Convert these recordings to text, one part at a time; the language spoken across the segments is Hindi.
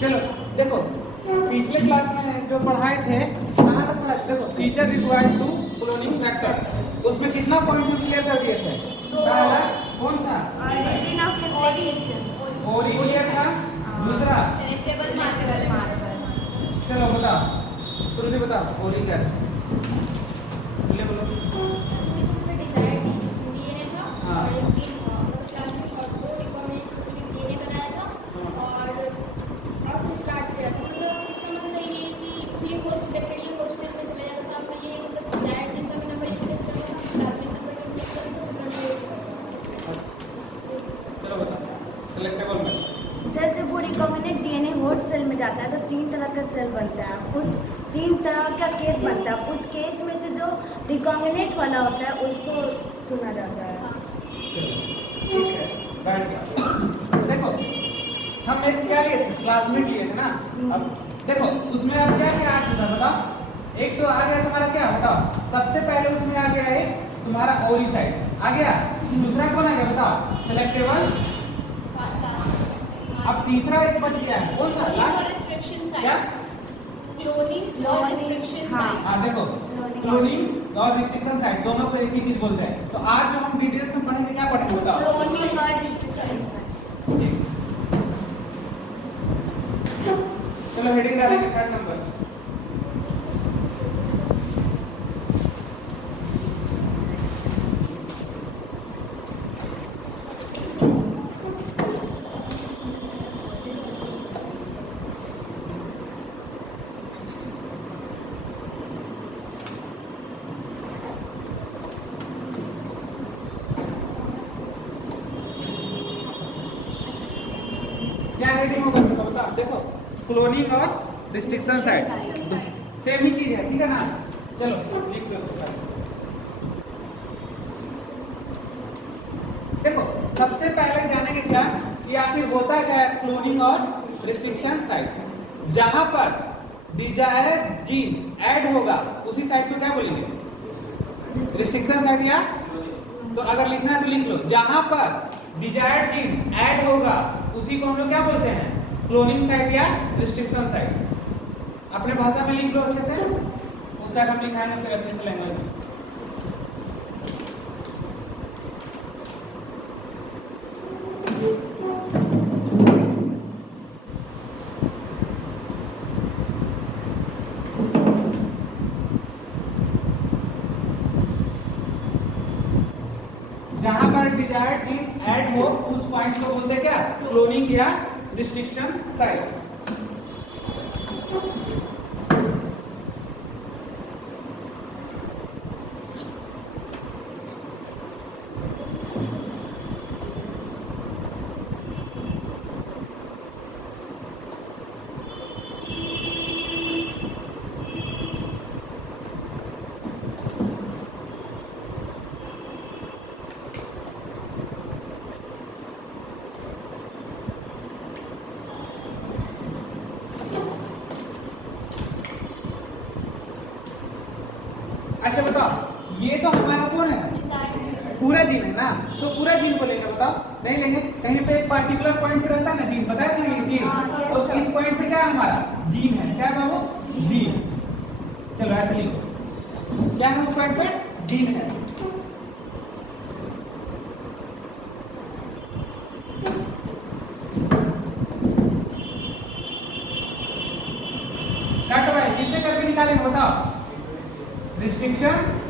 चलो देखो, पिछले क्लास में जो पढ़ाए थे कहाँ तक पढ़ाए? देखो, feature required to cloning vector, उसमें कितना पॉइंट हम क्लियर कर दिए थे? पहला कौन सा? origin of replication, ओरी क्लियर था। दूसरा selectable marker, चलो बताओ, शुरू से बताओ ओरी क्या है? ले बोलो। डिजायर्ड डीएनए था हाँ। और एक जीन था, मतलब क्लास में शॉर्ट को रिकॉम्बिनेंट डीएनए बनाया था और उसने स्टार्ट किया था। मतलब इसका मतलब ये है कि फिर ये होस्ट बैक्टीरियल होस्ट में चला जाता था, फिर ये मतलब डिजायर्ड जीन का भी नंबर इंक्रीज करता था, टारगेट नंबर का इंक्रीज करता था। चलो बताओ सिलेक्टेबल में। सर जब वो रिकॉम्बिनेंट डीएनए होस्ट सेल में जाता है तो 3 तरह का सेल बनता है, उस 3 तरह का केस बनता है। उस केस में से जो रिकॉम्बिनेंट वाला होता है उसको चुना जाता है। ठीक है, बैठ गया। देखो, हम एक क्या लिए थे? क्लासमेट लिए थे ना। अब देखो उसमें अब क्या क्या आ चुका है बताओ? एक तो आ गया तुम्हारा क्या बताओ? सबसे पहले उसमें आ गया एक तुम्हारा ओरी साइड आ गया। दूसरा कौन आ गया बताओ? सिलेक्टेबल। अब तीसरा एक बच गया है, कौन सा? लास्ट क्या? क्लोनिंग और रिस्ट्रिक्शन साइट। हाँ देखो, क्लोनिंग और रिस्ट्रिक्शन साइट दोनों को एक ही चीज बोलते हैं। तो आज जो हम डिटेल्स में पढ़ेंगे क्या पढ़ेंगे बताओ? क्लोनिंग और रिस्ट्रिक्शन। चलो हेडिंग डालेंगे 3rd नंबर। क्या हेडिंग होगा बता? देखो, क्लोनिंग और रिस्ट्रिक्शन साइट सेम ही चीज है, ठीक है ना? चलो लिख दो इसको। देखो सबसे पहले जानेंगे क्या कि आखिर होता क्या है क्लोनिंग और रिस्ट्रिक्शन साइट। जहां पर डिजायर्ड जीन ऐड होगा उसी साइट को क्या बोलेंगे? Restriction site. या तो अगर लिखना है तो लिख लो, जहां पर डिजायर्ड जीन ऐड होगा उसी को हम लोग क्या बोलते हैं? क्लोनिंग साइट या रिस्ट्रिक्शन साइट। अपने भाषा में लिख लो अच्छे से, उसके बाद हम लिखाएंगे फिर अच्छे से लैंग्वेज में। जहां पर डिजायर्ड जीन ऐड हो उस पॉइंट को बोलते क्या? क्लोनिंग या रिस्ट्रिक्शन साइट। अच्छा बताओ, ये तो हमारा कौन है? पूरा जीन है ना, तो पूरा जीन को लेंगे बताओ? नहीं लेंगे। कहीं पे एक पार्टिकुलर पॉइंट पे रहता है ना जीन, बताया था ये जीन। तो इस पॉइंट पे क्या है हमारा? जीन है। क्या है बाबू? जीन। चलो ऐसे लिखो, क्या है उस पॉइंट पे? जीन है। कट भाई किससे करके निकालेंगे बताओ? रिस्ट्रिक्शन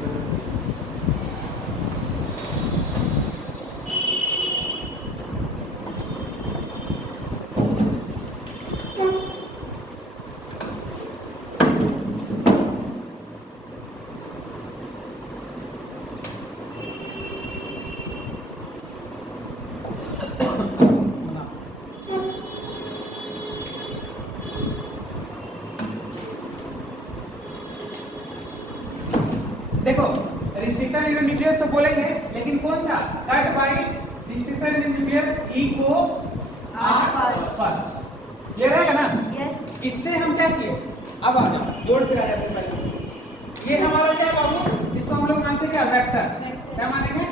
देखो, रिस्ट्रिक्शन इन न्यूक्लियस तो बोलेंगे, लेकिन कौन सा? Cut by restriction endonuclease Eco R first. ये रहेगा ना? यस। इससे हम क्या किए? अब आ जाओ बोर्ड पे आ जाते हैं पहले। ये हमारा क्या बाबू? इसको हम लोग मानते क्या? वेक्टर। क्या मानेंगे?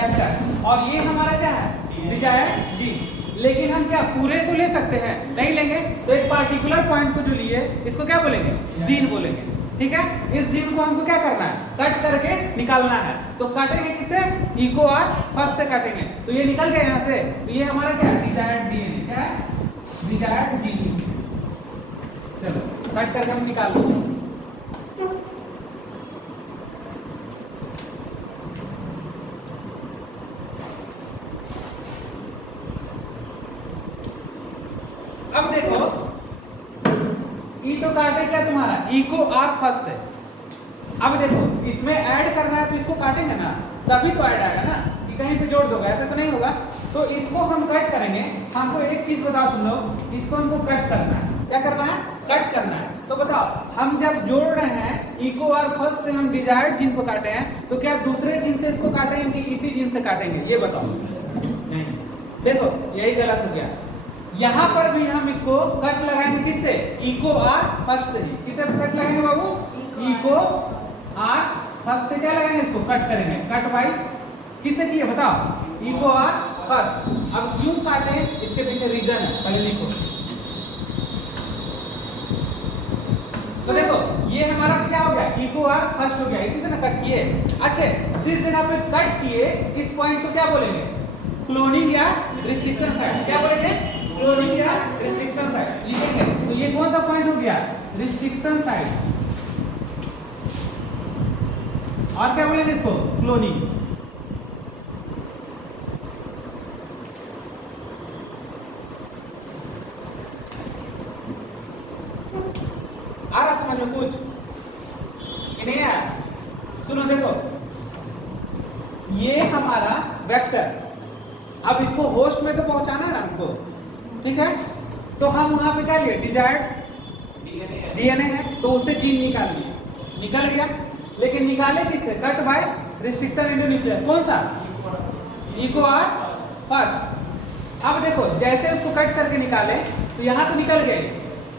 वेक्टर। और ये हमारा क्या है? Desired gene. लेकिन हम क्या पूरे को ले सकते हैं? नहीं लेंगे। तो एक पार्टिकुलर पॉइंट को जो लिए इसको क्या बोलेंगे? जीन बोलेंगे। ठीक है, इस जीन को हमको क्या करना है? कट करके निकालना है। तो काटेंगे किससे? इको और फर्स्ट से काटेंगे। तो ये निकल गया यहाँ से, तो ये हमारा क्या है? Desired DNA. क्या है? Desired gene. चलो कट करके हम निकाल दो। अब देखो, ई तो काटे क्या तुम्हारा? इको आर फर्स्ट से। अब देखो इसमें ऐड करना है तो इसको काटेंगे ना, तभी तो ऐड आएगा ना, कि कहीं पे जोड़ दोगे, ऐसा तो नहीं होगा। तो इसको हम कट करेंगे। हमको एक चीज बताओ तुम लोग, इसको हमको कट करना है। क्या करना है? कट करना है। तो बताओ, हम जब जोड़ रहे हैं इको आर फर्स्ट से, हम डिजायर्ड जीन को काटे हैं, तो क्या दूसरे जीन से इसको काटेंगे कि इसी जीन से काटेंगे? ये बताओ। नहीं, देखो यही गलत हो गया। यहाँ पर भी हम इसको कट लगाएंगे किससे? इको आर फर्स्ट से ही। किससे कट लगाएंगे बाबू? इको आर फर्स्ट से क्या लगाएंगे? इसको कट करेंगे। कट बाई किससे किए बताओ? Eco R first. अब क्यों काटे, इसके पीछे रीजन है, पहले लिखो। तो देखो ये हमारा क्या हो गया? इको आर फर्स्ट हो गया, इसी से ना कट किए। अच्छा, जिस जगह पे कट किए इस पॉइंट को क्या बोलेंगे? क्लोनिंग या रिस्ट्रिक्शन साइट। क्या बोलेंगे? क्लोनिंग या रिस्ट्रिक्शन साइट लिखेंगे। तो ये कौन सा पॉइंट हो गया? Restriction site. और क्या बोलेंगे इसको? क्लोनिंग। आ रहा समझ में कुछ? नहीं आया? सुनो देखो, ये हमारा वेक्टर, अब इसको होस्ट में तो पहुंचाना है ना हमको, ठीक है? तो हम वहां पे क्या लिए? डिजायर्ड डीएनए है, तो उससे जीन निकाल लिए, निकल गया। लेकिन निकाले किससे? Cut by restriction endonuclear. कौन सा? Eco R first. अब देखो जैसे उसको कट करके निकाले तो यहाँ तो निकल गए,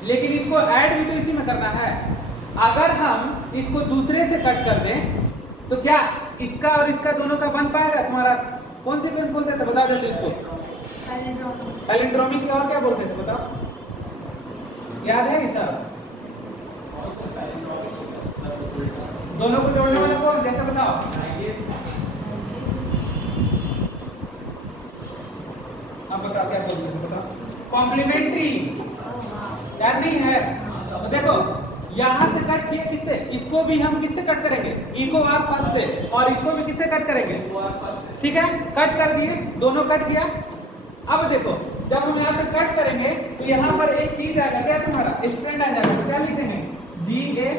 लेकिन इसको ऐड भी तो इसी में करना है। अगर हम इसको दूसरे से कट कर दें तो क्या इसका और इसका दोनों का बन पाएगा? तुम्हारा कौन सी ग्रंथ बोलते थे? बताओ जल्दी इसको। पैलिंड्रोमिक। और क्या बोलते थे बताओ? याद है ये सब? दोनों को जोड़ने वाला कौन? जैसे बताओ। अब बताओ क्या बोलते थे? बताओ। कॉम्प्लीमेंट्री। याद नहीं है? तो देखो यहाँ से कट किए किससे? इसको भी हम किससे कट करेंगे? इको आर फर्स्ट से। और इसको भी किससे कट करेंगे? ठीक है, कट कर दिए, दोनों कट किया। अब देखो जब हम यहाँ पे कट करेंगे तो यहाँ पर एक चीज आएगा, क्या तुम्हारा? स्ट्रैंड आ जाएगा। तो क्या लिखेंगे? GA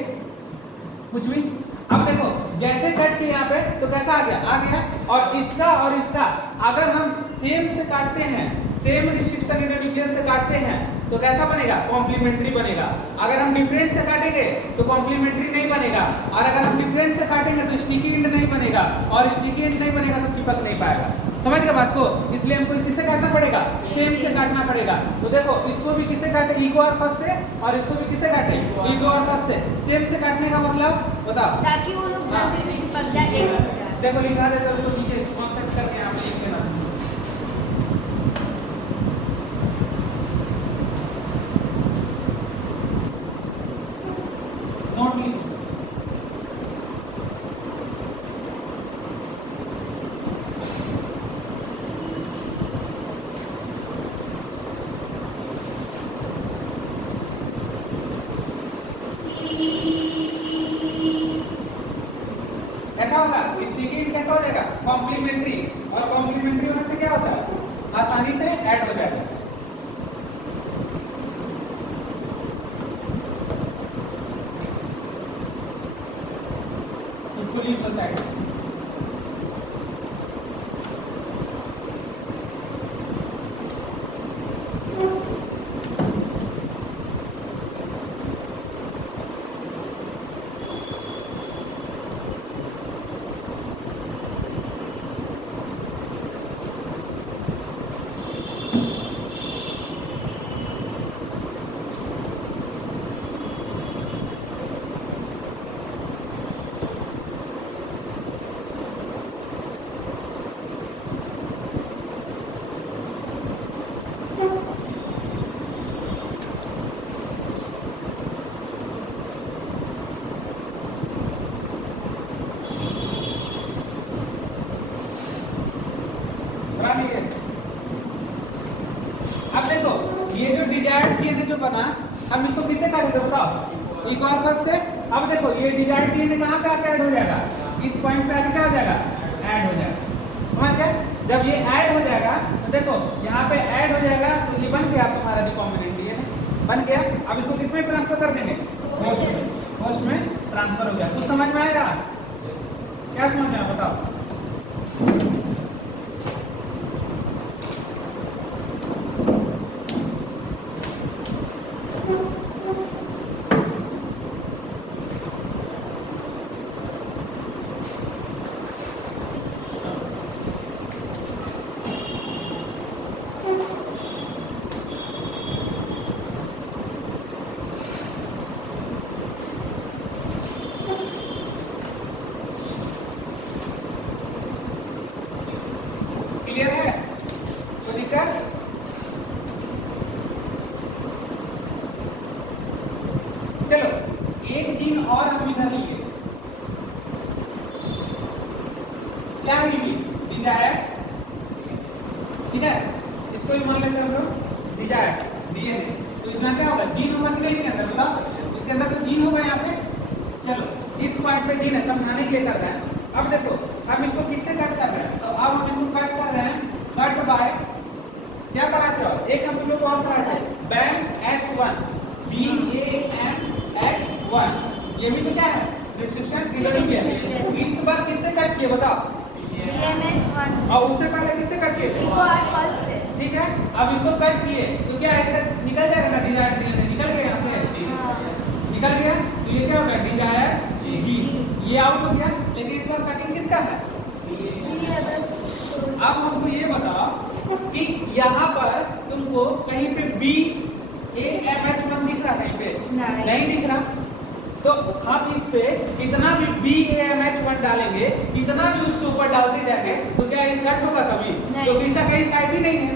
कुछ भी। अब देखो जैसे कट किए यहाँ पे तो कैसा आ गया? आ गया। और इसका अगर हम सेम से काटते हैं, सेम रिस्ट्रिक्शन एंडोन्यूक्लियस से काटते हैं तो कैसा बनेगा? कॉम्प्लीमेंट्री बनेगा। अगर हम डिफरेंट से काटेंगे तो कॉम्प्लीमेंट्री नहीं बनेगा, और अगर हम डिफरेंट से काटेंगे तो स्टिकी एंड नहीं बनेगा, और स्टिकी एंड नहीं बनेगा तो चिपक नहीं पाएगा। समझ गए बात को? इसलिए हमको किससे काटना पड़ेगा? सेम से काटना पड़ेगा। तो देखो इसको भी किससे काटे? इको आर फर्स्ट से, और इसको भी किससे काटे? इको आर फर्स्ट से। सेम से काटने का मतलब बताओ? ताकि वो लोग जल्दी से चिपक जाए, एक हो जाए। देखो लिखा देता है उसको नीचे कॉन्सेप्ट करके यहाँ पे लिख लेना। नोट लिखो। कैसा होगा? स्टिकी कैसा हो जाएगा? ये जो डिजायर्ड डीएनए जो बना, हम इसको किससे काटेंगे बताओ? इक्वाफस से। अब देखो ये डिजायर्ड डीएनए कहाँ पे आके ऐड हो जाएगा? इस पॉइंट पे आके क्या हो जाएगा? ऐड हो जाएगा। समझ गए? जब ये ऐड हो जाएगा तो देखो यहाँ पे ऐड हो जाएगा, तो ये बन गया तुम्हारा रिकॉम्बिनेंट डीएनए बन गया। अब इसको किसमें ट्रांसफर कर देंगे? होस्ट में। होस्ट में ट्रांसफर हो गया। कुछ समझ में आएगा? क्या समझ में आया बताओ? क्लियर है? तो दिक्कत? चलो एक जीन और हम इधर लिए। क्या है ये? डिजायर, ठीक है? इसको भी मान लेते हम लोग डिजायर डीएनए। तो इसमें क्या होगा? जीन होगा कि नहीं इसके अंदर बताओ? इसके अंदर तो जीन होगा यहाँ पे। चलो इस पॉइंट पे जीन है, समझाने के लिए कर रहे हैं। अब देखो हम इसको किससे कट कर रहे हैं? तो अब हम इसको कट कर रहे हैं कट बाय क्या कराते हो? एक हम तुम लोग और कराते हैं BAM-H1 BAM-H1। ये भी तो क्या है? Restriction intermediate. इस बार किससे कट किए बताओ? BAM-H1 और उससे पहले किससे कट किए? इक्वाफस से। ठीक है। अब इसको कट किए तो क्या इसका निकल जाएगा ना? डिजायर डीएनए निकल गया यहाँ से, निकल गया। तो ये क्या हो गया? डिजायर जी, ये आउट हो गया। लेकिन इस बार कटिंग किसका है? अब हमको ये बताओ कि यहाँ पर तुमको कहीं पे BAM-H1 दिख रहा? कहीं पे नहीं दिख रहा। तो हम इस पे कितना भी BAM-H1 डालेंगे, कितना भी उसके ऊपर डालते जाएंगे, तो क्या ये कट होगा कभी? क्योंकि इसका कहीं साइड ही नहीं है।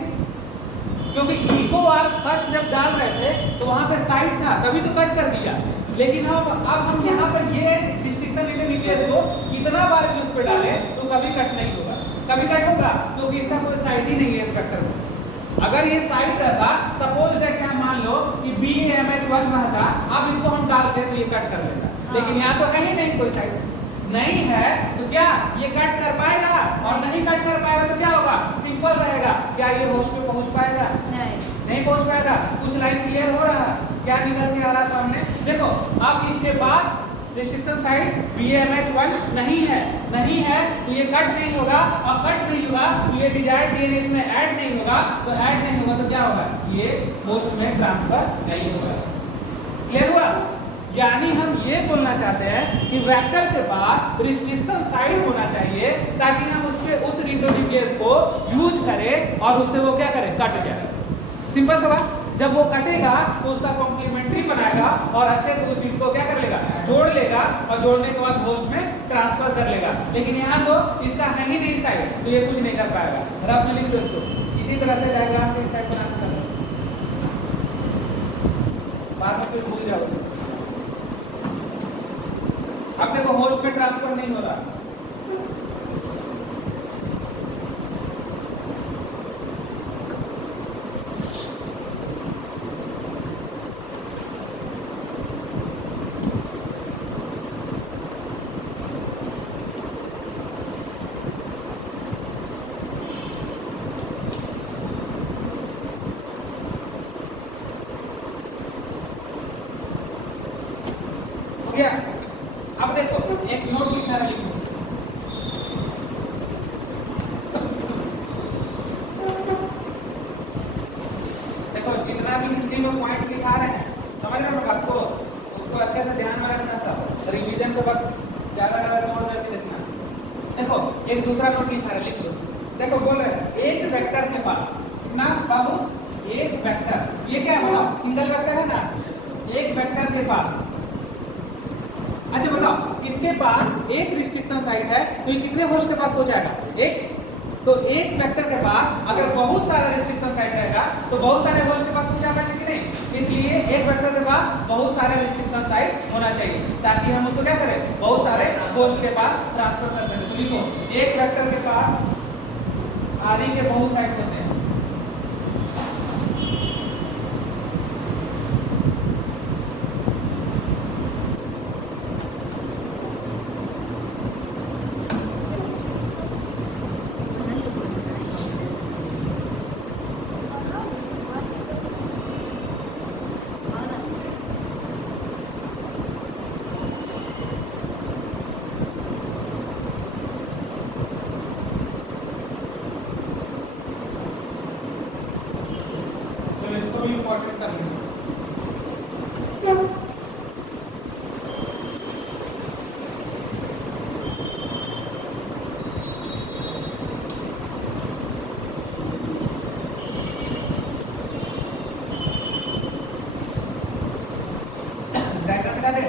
क्योंकि इकोवाल फर्स्ट जब डाल रहे थे तो वहां पे साइड था, तभी तो कट कर दिया। लेकिन अब हम यहाँ पर ये रिस्ट्रिक्शन इंटरमीडिएट को कितना बार भी उस पे डाले तो कभी कट नहीं होगा। कभी कट होगा क्योंकि इसका कोई साइड ही नहीं है इस वेक्टर में। अगर ये साइड रहता, सपोज दैट क्या मान लो कि BAM-H1 रहता, अब इसको हम डालते तो ये कट कर लेता। लेकिन यहाँ तो है ही नहीं कोई साइड, नहीं है तो क्या ये कट कर पाएगा? और नहीं कट कर पाएगा तो क्या होगा? सिंपल रहेगा। क्या ये होस्ट पे पहुंच पाएगा? नहीं पहुंच पाएगा। कुछ लाइन क्लियर हो रहा है? क्या निकल के आ रहा सामने? देखो अब इसके पास रिस्ट्रिक्शन साइड BAM-H1 नहीं है, नहीं है तो ये कट नहीं होगा। और कट नहीं होगा तो ये डिजायर्ड डीएनए इसमें ऐड नहीं होगा। तो ऐड नहीं होगा तो क्या होगा? ये होस्ट में ट्रांसफर नहीं होगा। क्लियर हुआ? यानी हम ये बोलना चाहते हैं कि वेक्टर के पास रिस्ट्रिक्शन साइड होना चाहिए ताकि हम उसके उस इंटरमीडिएट को यूज करें और उससे वो क्या करे? कट जाए। सिंपल सा बात। जब वो कटेगा तो उसका कॉम्प्लीमेंट्री बनाएगा और अच्छे से उस को क्या कर लेगा? जोड़ लेगा और जोड़ने के बाद होस्ट में ट्रांसफर कर लेगा। लेकिन यहाँ तो इसका है ही नहीं साइड, तो ये कुछ नहीं कर पाएगा। रफ में लिख दो इसको। इसी तरह से डायग्राम के साइड बनाना कर बाद में फिर भूल जाओगे। अब देखो होस्ट में ट्रांसफर नहीं हो रहा। गया? अब देखो एक नोट लिखना है, लिखो। देखो जितना भी हिंदी में पॉइंट लिखा रहे हैं, समझ रहे हो बात को? उसको अच्छे से ध्यान में रखना। सब रिवीजन के वक्त ज्यादा नोट करके लिखना। देखो एक दूसरा नोट लिखा है, लिख लो। देखो बोल रहे एक वेक्टर के पास ना बाबू, एक वेक्टर, ये क्या है? सिंगल वेक्टर है ना? एक वेक्टर के पास, अच्छा बताओ, इसके पास एक रिस्ट्रिक्शन साइट है तो ये कितने होस्ट के पास पहुंचाएगा? एक। तो एक वेक्टर के पास अगर बहुत सारा रिस्ट्रिक्शन साइट रहेगा तो बहुत सारे होस्ट के पास पहुंचा पाएंगे कि नहीं? इसलिए एक वेक्टर के पास बहुत सारे रिस्ट्रिक्शन साइट होना चाहिए ताकि हम उसको क्या करें? बहुत सारे होस्ट के पास ट्रांसफर कर सकें। तो लिखो एक वेक्टर के पास आदि के बहुत साइट होते हैं। को इम्पोर्टेंट कर लेंगे। डायग्राम बता दे।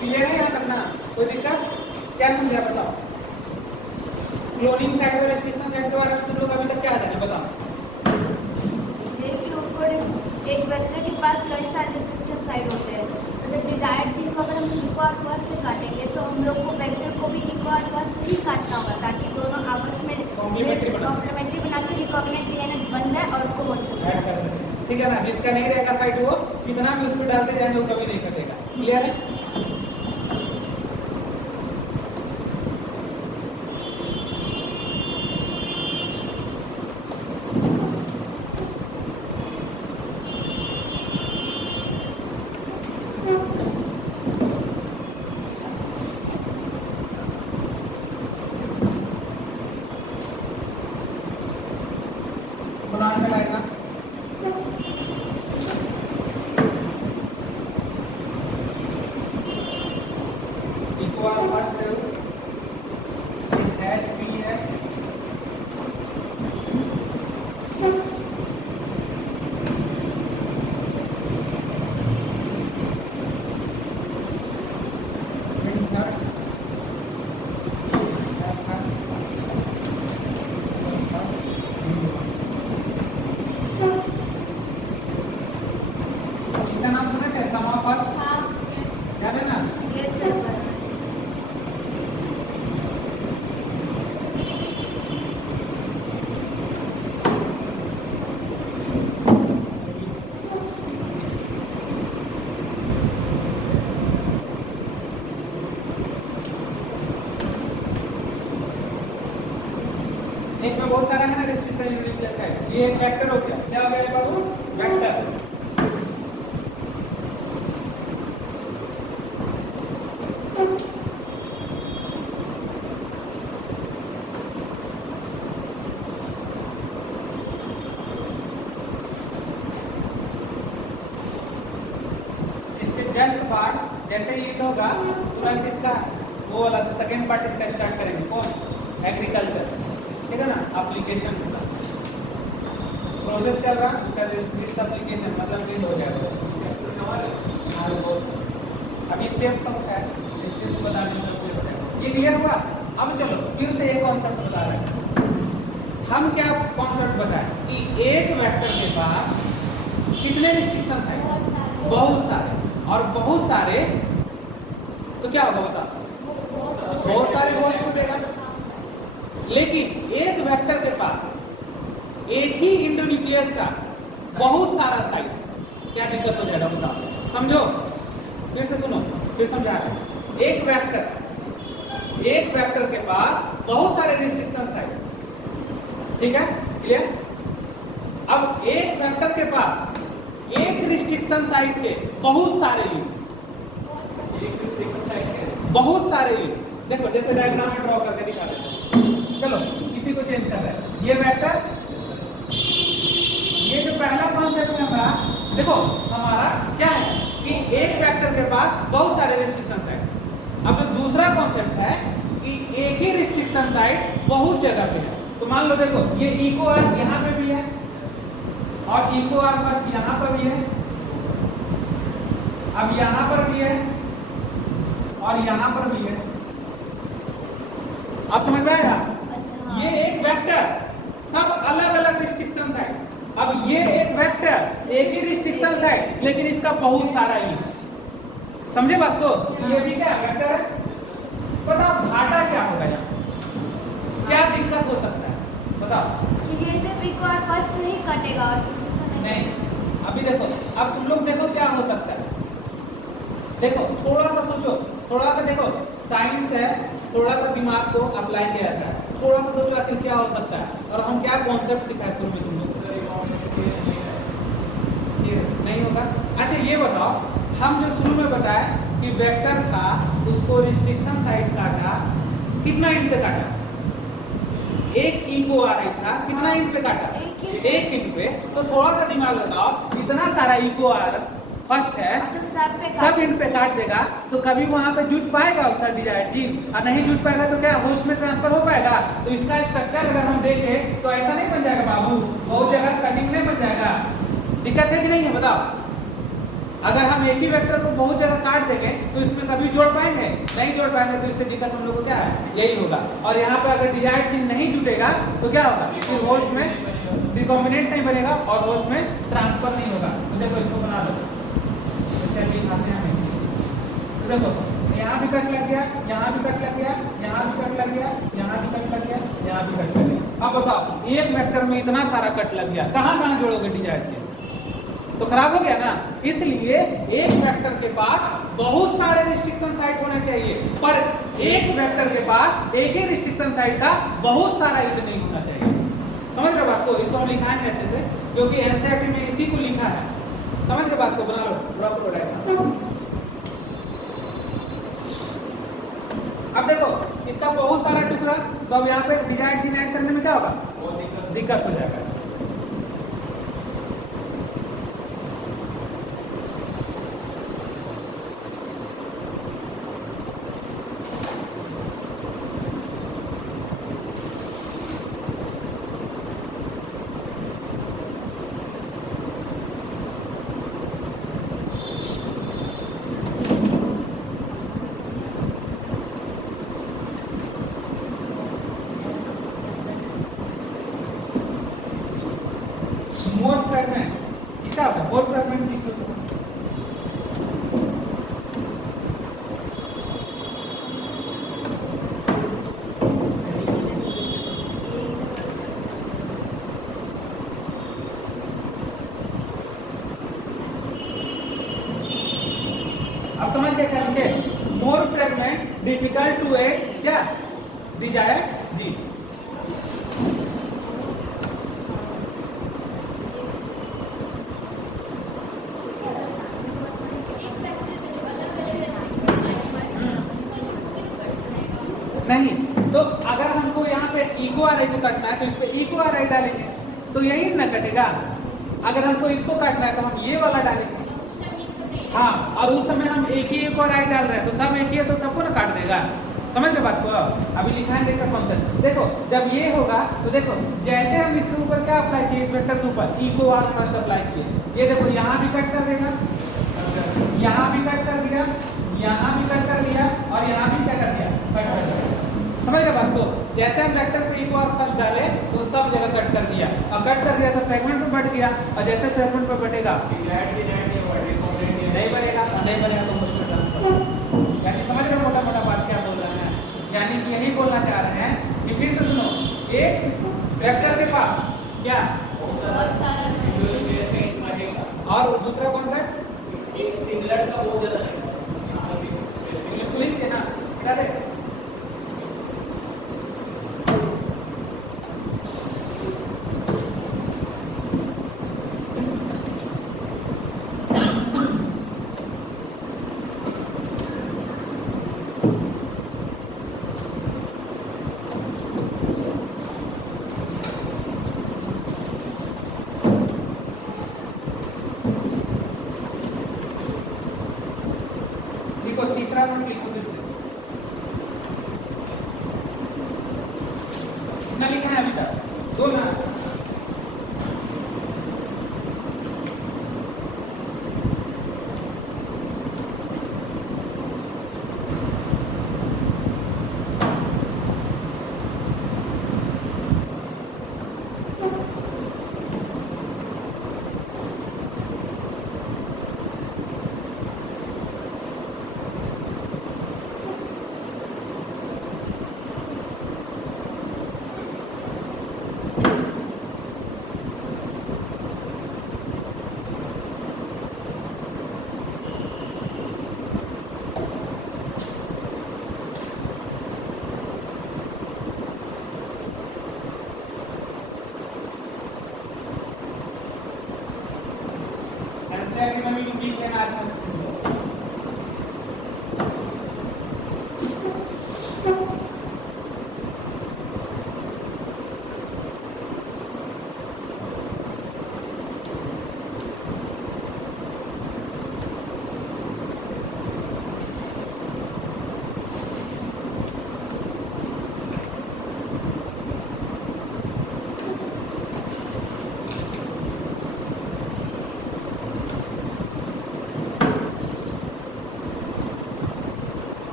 क्लियर है यहाँ तक ना? कोई दिक्कत? क्या समझा बताओ? क्लोनिंग साइट और रेस्ट्रिक्शन साइट के बारे में तुम लोग अभी तक क्या जाने बताओ? ये कि उसको एक वेक्टर के पास कई सारे डिस्ट्रिक्शन साइड होते हैं। जैसे डिजायर्ड चीज को अगर हम इको और फर्स्ट से काटेंगे तो हम लोग को वेक्टर को भी इको और फर्स्ट से ही काटना होगा ताकि दोनों आपस में कॉम्प्लीमेंट्री बना के रिकॉग्निट डीएनए बन जाए और उसको बोल सकते ऐड कर सकते हैं। ठीक है ना? जिसका नहीं रहेगा साइट वो कितना भी उसमें डालते जाएंगे वो कभी नहीं कटेगा। क्लियर है? बनाना डायग्राम इक्वल फर्स्ट है एच पी है इसका नाम सुना क्या? समा फर्स्ट हाँ यस याद है ना? हैं। ये सब एक में बहुत सारा है ना रेस्ट्रिक्शन यूनिटलेस है। ये एक वेक्टर हो गया। क्या हो गया ये बाबू? वेक्टर। इसके जस्ट पार्ट जैसे ही एंड होगा तुरंत इसका वो वाला सेकंड पार्ट इसका स्टार्ट करेंगे। कौन? एग्रीकल्चर। ठीक है ना? एप्लीकेशन इसका प्रोसेस चल रहा उसका दिस एप्लीकेशन मतलब रीड हो जाएगा। हाँ, वो अभी स्टेप सब है स्टेप बताने में कोई बताएगा। ये क्लियर हुआ? अब चलो फिर से एक कॉन्सेप्ट बता रहे हैं। हम क्या कॉन्सेप्ट बताएं कि एक वेक्टर के पास कितने रिस्ट्रिक्शंस हैं? बहुत सारे बहुत सारे। और बहुत सारे तो क्या होगा बताओ? बहुत सारे होस्ट मिलेगा। लेकिन एक वेक्टर के पास एक ही इंडोन्यूक्लियस का बहुत सारा साइट, क्या दिक्कत हो जाएगा बताओ? समझो, फिर से सुनो, फिर समझा रहा हूं। एक वेक्टर के पास बहुत सारे रिस्ट्रिक्शन साइट। ठीक है? क्लियर? अब एक वेक्टर के पास एक रिस्ट्रिक्शन साइट के बहुत सारे यूनिट, एक रिस्ट्रिक्शन साइट के बहुत सारे यूनिट। देखो जैसे डायग्राम में ड्रॉ करके दिखा देता हूं। चलो इसी को चेंज कर रहे हैं। ये वेक्टर, ये जो पहला कॉन्सेप्ट है हमारा, देखो हमारा क्या है कि एक वेक्टर के पास बहुत सारे रिस्ट्रिक्शन साइट। अब जो दूसरा कॉन्सेप्ट है कि एक ही रिस्ट्रिक्शन साइट बहुत जगह पे है। तो मान लो देखो ये इको आर यहाँ पे भी है और इको आर फर्स्ट यहाँ पर भी है, अब यहाँ पर भी है और यहाँ पर भी है। आप समझ में आएगा? अच्छा। ये एक वेक्टर सब अलग अलग रिस्ट्रिक्शन साइट। अब ये एक वेक्टर एक ही रिस्ट्रिक्शन साइट लेकिन इसका बहुत सारा ही। समझे बात को? ये भी क्या वेक्टर है? बताओ घाटा क्या होगा यहाँ? क्या दिक्कत हो सकता है बताओ? कि ये सिर्फ इको और फर्स्ट से ही कटेगा और किसी से नहीं। अभी देखो, अब तुम लोग देखो क्या हो सकता है। देखो थोड़ा सा सोचो, थोड़ा सा देखो। साइंस है, थोड़ा सा दिमाग को अप्लाई किया जाता है, थोड़ा सा सोचो आखिर क्या हो सकता है। और हम क्या कॉन्सेप्ट सिखाए शुरू में तुम लोग नहीं होगा। अच्छा ये बताओ, हम जो शुरू में बताया कि वेक्टर था, उसको रिस्ट्रिक्शन साइड काटा, कितना इंट से काटा? एक ई को आ रही था, कितना इंट पे काटा? एक इंट पे। तो थोड़ा सा दिमाग लगाओ, इतना सारा ई को आ रहा फर्स्ट है, सब इंट पे काट देगा, तो कभी वहां पे जुट पाएगा उसका डिजायर्ड जीन? और नहीं जुट पाएगा तो क्या होस्ट में ट्रांसफर हो पाएगा? तो इसका स्ट्रक्चर अगर हम देखें तो ऐसा नहीं बन जाएगा बाबू, बहुत जगह कटिंग में बन जाएगा। दिक्कत है कि नहीं है बताओ? अगर हम एक ही वेक्टर को बहुत जगह काट देंगे तो इसमें कभी जोड़ पाएंगे? नहीं जोड़ पाएंगे, तो इससे दिक्कत हम लोग को क्या है? यही होगा। और यहाँ पे अगर डिजायर्ड जीन नहीं जुटेगा तो क्या होगा? फिर होस्ट में रिकॉम्बिनेंट नहीं बनेगा और होस्ट में ट्रांसफर नहीं होगा। तो देखो इसको बना दो, दिखाते हैं हमें। तो देखो यहाँ भी कट लग गया, यहाँ भी कट लग गया, यहाँ भी कट लग गया, यहाँ भी कट लग गया, यहाँ भी कट लग गया। अब बताओ एक वेक्टर में इतना सारा कट लग गया, कहाँ कहाँ जोड़ोगे डिजायर्ड जीन? तो खराब हो गया ना। इसलिए एक वेक्टर के पास बहुत सारे रिस्ट्रिक्शन साइट होने चाहिए, पर एक वेक्टर के पास एक ही रिस्ट्रिक्शन साइट का बहुत सारा यूज नहीं होना चाहिए। समझ रहे बात को? इसको हम लिखाएंगे अच्छे से, क्योंकि एनसीईआरटी में इसी को लिखा है। समझ रहे बात को? बना लो पूरा प्रोडक्ट। अब देखो इसका बहुत सारा टुकड़ा, तो अब यहाँ पे डिजायर्ड जीन ऐड करने में क्या होगा? दिक्कत हो जाएगा। मोर फ्रेगमेंट क्या होता है? मोर फ्रेगमेंट लिख लो। अब समझ गए क्या लिखे? मोर फ्रेगमेंट डिफिकल्ट टू ऐड क्या? Desired gene. नहीं, तो अगर हमको यहाँ पे इको आर आई को काटना है तो इस पे इको आर आई डालेंगे, तो यही ना कटेगा। अगर हमको इसको काटना है तो हम ये वाला डालेंगे। हाँ, और उस समय हम एक ही इको आर आई डाल रहे हैं तो सब एक ही है, तो सबको ना काट देगा। समझ गए बात को? अभी लिखाएंगे इसका कॉन्सेप्ट। देखो जब ये होगा तो देखो जैसे हम इसके ऊपर क्या अप्लाई किए, इस वेक्टर के ऊपर इको आर फर्स्ट अप्लाई किए। ये देखो यहाँ भी कट कर देगा, यहाँ भी कट कर दिया, यहाँ भी कट कर दिया, और यहाँ भी क्या कर दिया? कट कर दिया। समझ गए बात को? जैसे हम वेक्टर पे इको आर फर्स्ट डाले तो सब जगह कट कर दिया, और कट कर दिया तो फ्रेगमेंट पे बट गया, और जैसे फ्रेगमेंट पे बटेगा नहीं बनेगा, और नहीं बनेगा तो उसमें ट्रांसफर। यानी समझ रहे मोटा मोटा बात क्या बोल रहे हैं? यानी कि यही बोलना चाह रहे हैं कि फिर से सुनो, एक वेक्टर के पास क्या और दूसरा कौन सा? एक सिंगलेट का बहुत ज्यादा लिख ना क्या देख? तीसरा नोट लिखो फिर से। कितना लिखा है अभी तक? 2 ना?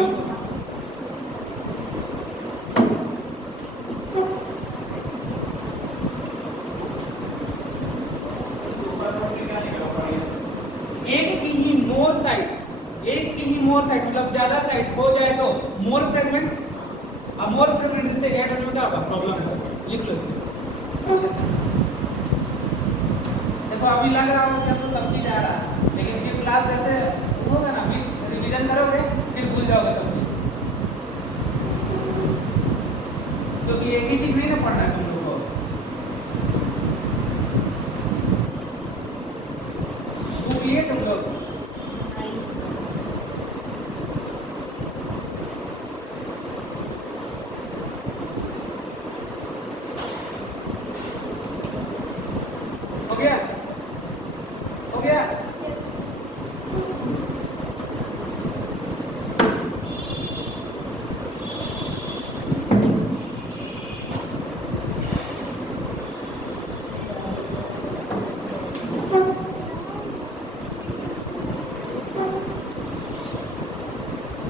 क्लोरीन को एक की ही मोर साइड मतलब ज्यादा साइड हो जाए तो मोर फ्रेगमेंट, अब मोर फ्रेगमेंट जिससे ऐड होने में क्या होगा, प्रॉब्लम होगा। लिख लो इसको। देखो अभी लग रहा होगा कि आपको सब चीज आ रहा है, लेकिन फिर क्लास जैसे होगा ना, मिस रिवीजन करोगे फिर भूल जाओगे सब चीज। तो ये एक ही चीज नहीं ना पढ़ना है तुम लोगों को, भूलिए तुम लोग। हो गया हो गया। Yes.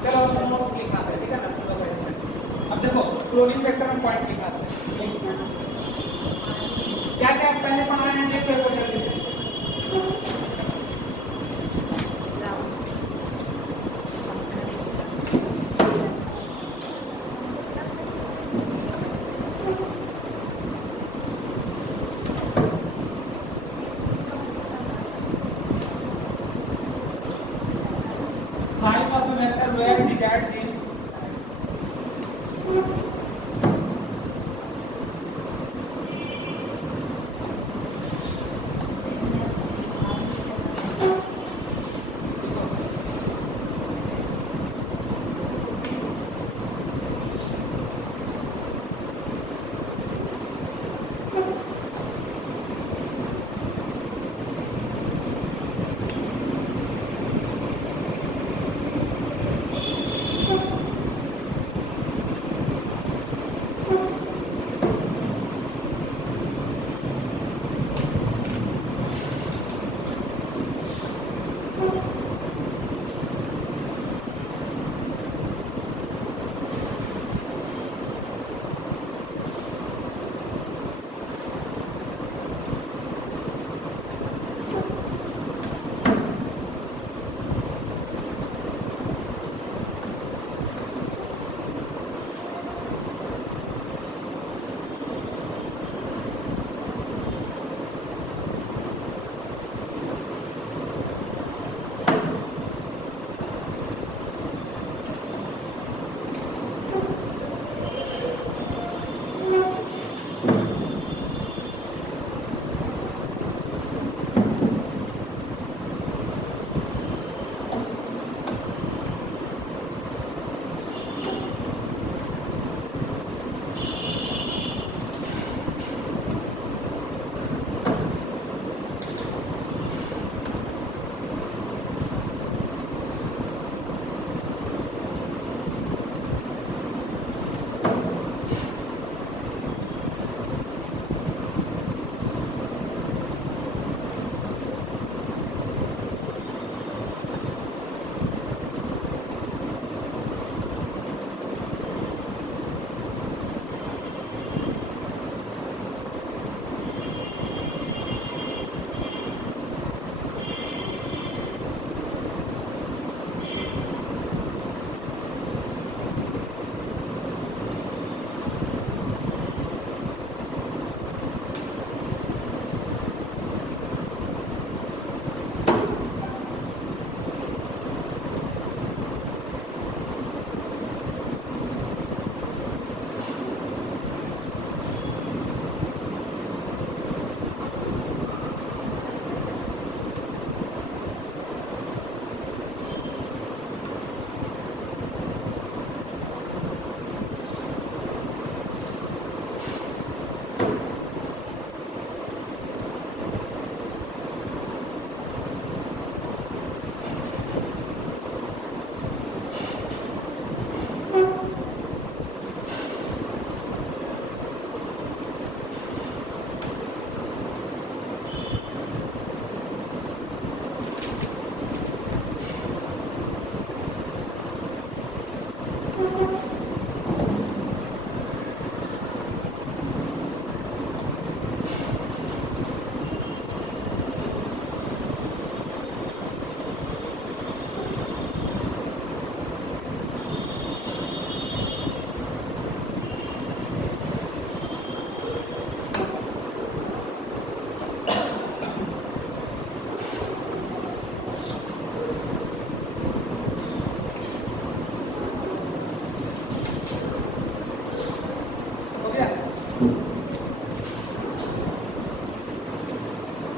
चलो अब नोट्स लिखना है, ठीक है ना तुम लोग इसमें। अब देखो क्लोरीन वेक्टर में पॉइंट लिखा है, क्या क्या पहले पढ़ाए हैं देख लो जल्दी से। Sign of a vector where desired gene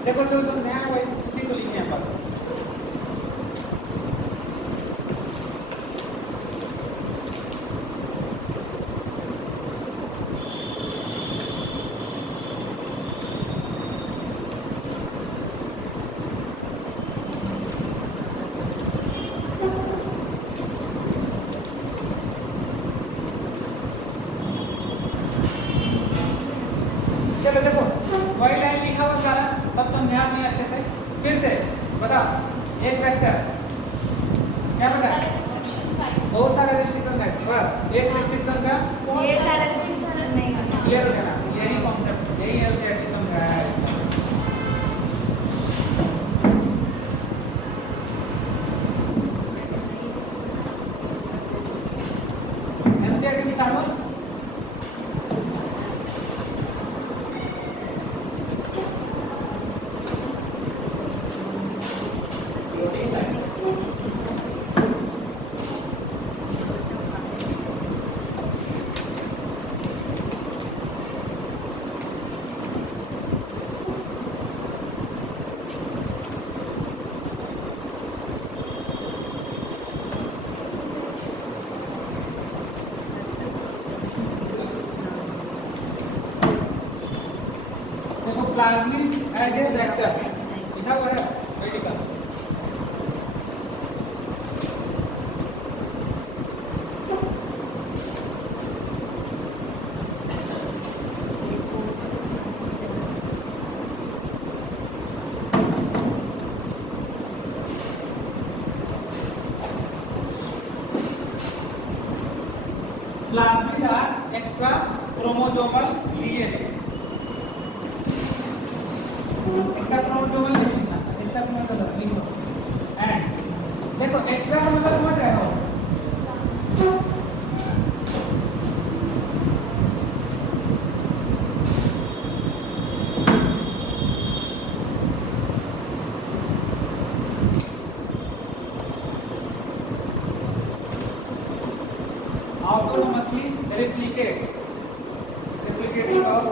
देखो जो नया है वही उसी को लिखे हैं बस। चलो देखो वही लाइन लिखा हुआ सारा सब समझा दिया अच्छे से। फिर से बताओ एक वेक्टर क्या बता बहुत सारे रिस्ट्रिक्शन है पर एक रिस्ट्रिक्शन का ये सारा restriction नहीं होता। क्लियर हो गया ना? यही कॉन्सेप्ट यही एनसीईआरटी समझाया है इसका। एनसीईआरटी निकालो प्लाज्मिड एज ए वेक्टर लिखा हुआ है वही लिखा। Plasmid are extra chromosomal DNA. Extra chromosomal नहीं लिखना, एक्स्ट्रा क्रोमोसोमल लिखो। एंड देखो एक्स्ट्रा का मतलब समझ रहे हो? autonomously replicating of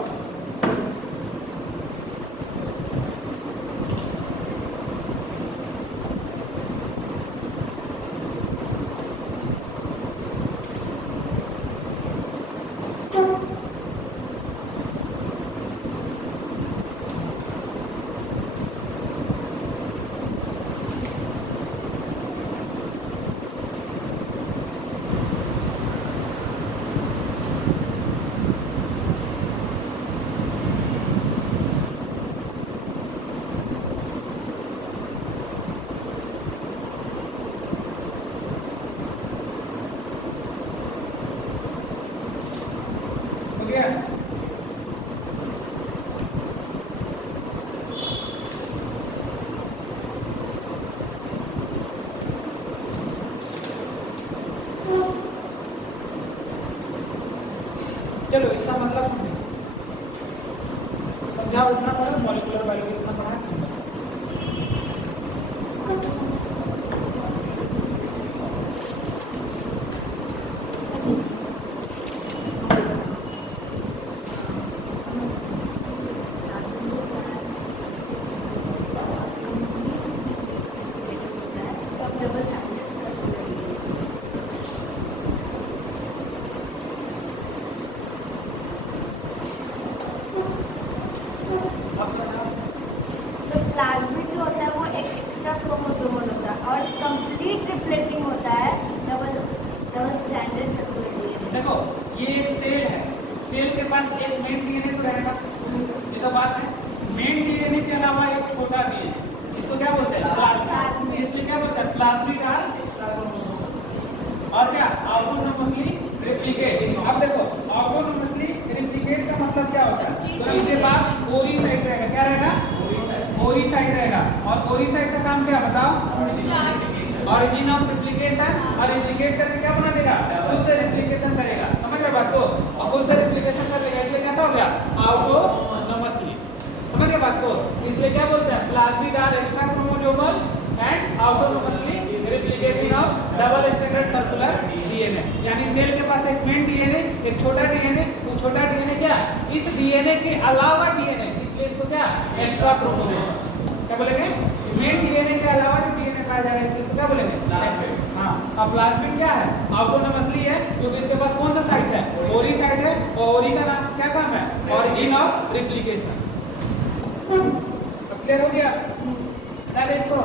हो गया। चलो इसका मतलब समझो, समझा उतना पड़ा मॉलिक्यूलर बायोलॉजी इतना पढ़ा है। तो प्लाज्मिड जो होता है वो एक एक्स्ट्रा क्रोमोसोमल होता है और कंप्लीट रिप्लेटिंग होता है डबल स्टैंडर्ड सर्कुलर डीएनए। देखो ये एक सेल है, सेल के पास एक मेन डीएनए तो रहेगा, ये तो बात है। मेन डीएनए के अलावा एक छोटा डीएनए, इसको क्या बोलते हैं? प्लाज्मिड। इसलिए क्या बोलते हैं? प्लाज्मिड आर एक्स्ट्रा क्रोमोसोम और क्या ऑटोनोमसली रेप्लिकेट। अब देखो ऑटोनोमसली रेप्लिकेट का मतलब क्या होता है? तो इसके पास ओरी साइड रहेगा, क्या रहेगा? ओरी साइड रहेगा। और ओरी साइड का काम क्या बताओ? ऑरिजिन ऑफ रेप्लिकेशन, और रेप्लिकेट करके क्या बना देगा? खुद से रेप्लिकेशन करेगा। समझ रहे बात को? और खुद से रेप्लिकेशन कर लेगा, इसलिए कैसा हो गया? ऑटोनोमसली। समझ गए बात को? इसलिए क्या बोलते हैं? Plasmid are extra chromosomal and autonomously replicating of double standard circular DNA. यानी सेल के पास एक मेन डीएनए, एक छोटा डीएनए, वो छोटा डीएनए क्या? इस डीएनए के अलावा डीएनए, इसलिए इसको क्या एक्स्ट्रा क्रोमोसोम, क्या बोलेंगे मेन डीएनए के अलावा जो डीएनए पाया जा रहा है इसको क्या बोलेंगे हाँ। अब प्लाज्मिड क्या है ऑटोनोमसली है क्योंकि इसके पास कौन सा साइट है ओरी साइट है और ओरी का नाम क्या काम है ऑरिजिन ऑफ रिप्लिकेशन। अब क्लियर हो गया ना इसको।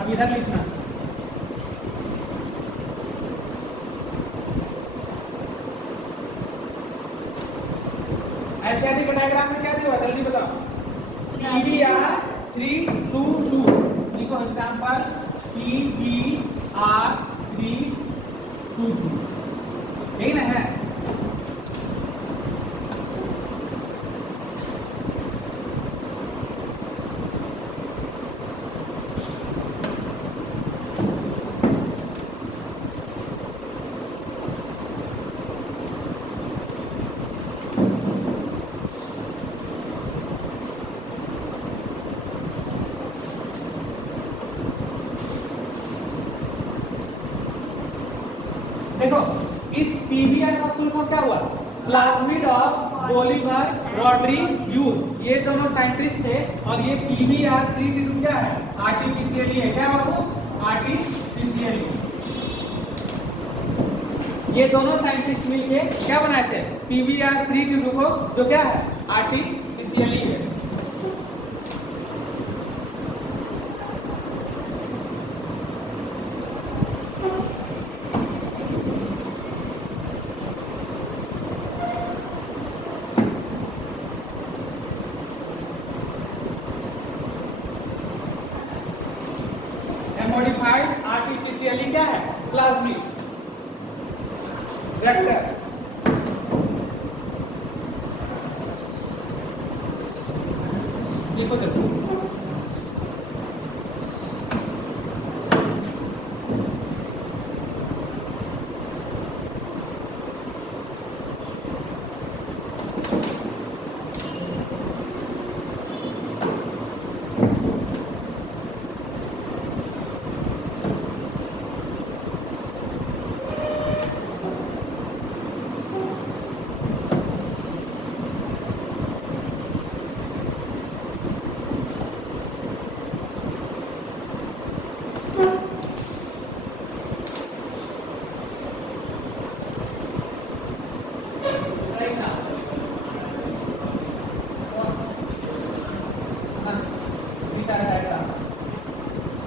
अब इधर लिखना एचआरटी के डायग्राम में क्या दिया जल्दी बताओ PBr 322 लिखो एग्जांपल PBr 322 यही ना है। देखो इस पीबीआर का फुल फॉर्म क्या हुआ प्लाज्मिड ऑफ पॉलीमर रॉड्रिग्यूज। ये दोनों साइंटिस्ट थे और ये पीबीआर 322 क्या है आर्टिफिशियली है क्या बाबू आर्टिफिशियली। ये दोनों साइंटिस्ट मिलके क्या बनाए थे पीबीआर 322 को जो क्या है आर्टिफिशियली है। मॉडिफाइड आर्टिफिशियली क्या है प्लाज्मिड वेक्टर। लिखो जल्दी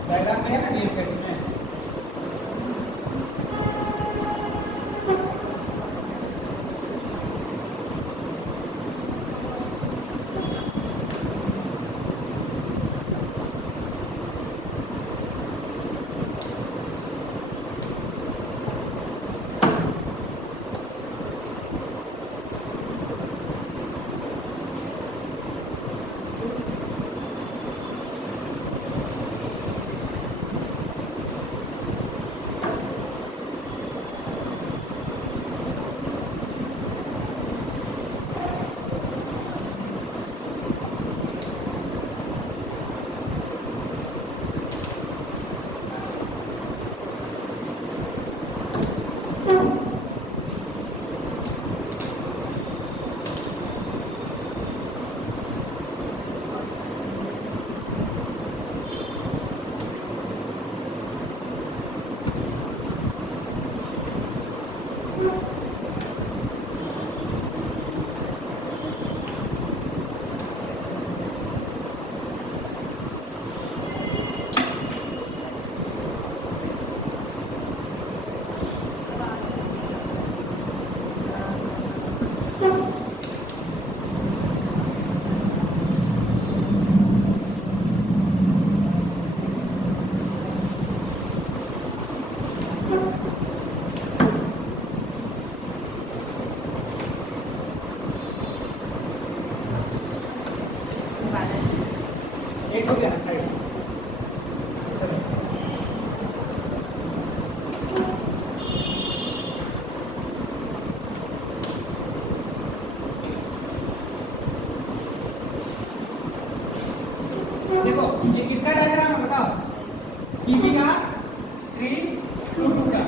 डायग्राम में है ना ये सेट में एक हो गया ना साइड चलो देखो ये किसका डायग्राम है बताओ पीबीआर 322 का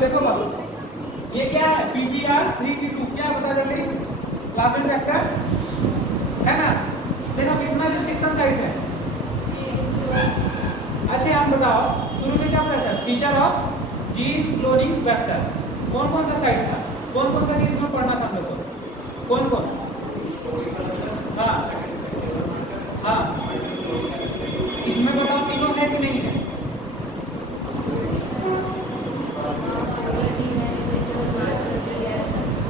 देखो बाबू, ये क्या है? PPR 3T2 क्या बता जल्दी? प्लाज्मिड वेक्टर है ना? देखो कितना रिस्ट्रिक्शन साइट है। अच्छा हम बताओ शुरू में क्या पढ़ा था? Feature of gene cloning vector. कौन कौन सा साइट था? कौन कौन सा चीज में पढ़ना था हम लोग को? कौन कौन? हाँ हाँ, इसमें बताओ तीनों है कि नहीं है?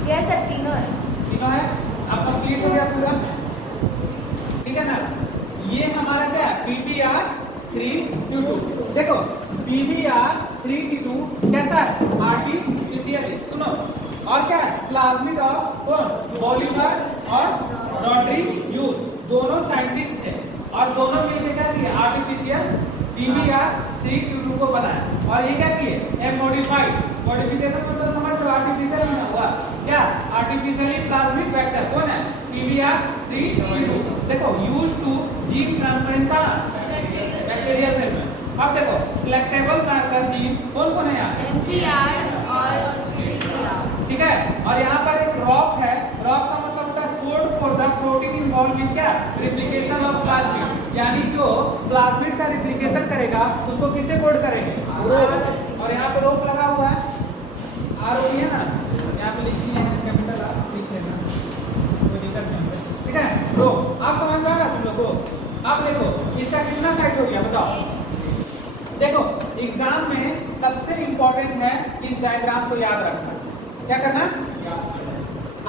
यस सर, तीनों है। तीनों है। अब कंप्लीट हो गया पूरा, ठीक है ना? ये हमारा क्या है? PPR 3T2। देखो PPR 3T2 कैसा है? आर्टिफिशियल। सुनो, और क्या है? प्लाज्मिड ऑफ कौन? बॉलिवर और रॉड्रिग्यूज, दोनों साइंटिस्ट थे और दोनों मिलकर क्या किए? आर्टिफिशियल PPR 3T2 को बनाया। और ये क्या किए? ए मॉडिफाइड, मॉडिफिकेशन मतलब समझ लो आर्टिफिशियल ही ना हुआ क्या? आर्टिफिशियली प्लाज्मिड वेक्टर कौन है? PPR 3T2। देखो यूज टू जीन ट्रांसफरेंस का बैक्टीरिया सेल में। अब देखो सिलेक्टेबल मार्कर जीन कौन कौन है यहाँ पे? MPR और PPR। ठीक है, और यहाँ पर एक रॉक है। रॉक का मतलब होता है code for the protein involve in क्या? रिप्लिकेशन ऑफ प्लाज्मिड, यानी जो प्लाज्मिड का रिप्लिकेशन करेगा उसको किससे कोड करेंगे? रोप। और यहाँ पे रोप लगा हुआ है, ROP है ना, यहाँ पे लिखी है कैपिटल R, लिख लेना, कोई दिक्कत नहीं है, ठीक है? रोप। आप समझ में आ रहा तुम लोग को? अब देखो इसका कितना साइड हो गया बताओ? देखो एग्जाम में सबसे इंपॉर्टेंट है इस डायग्राम को याद रखना। क्या करना?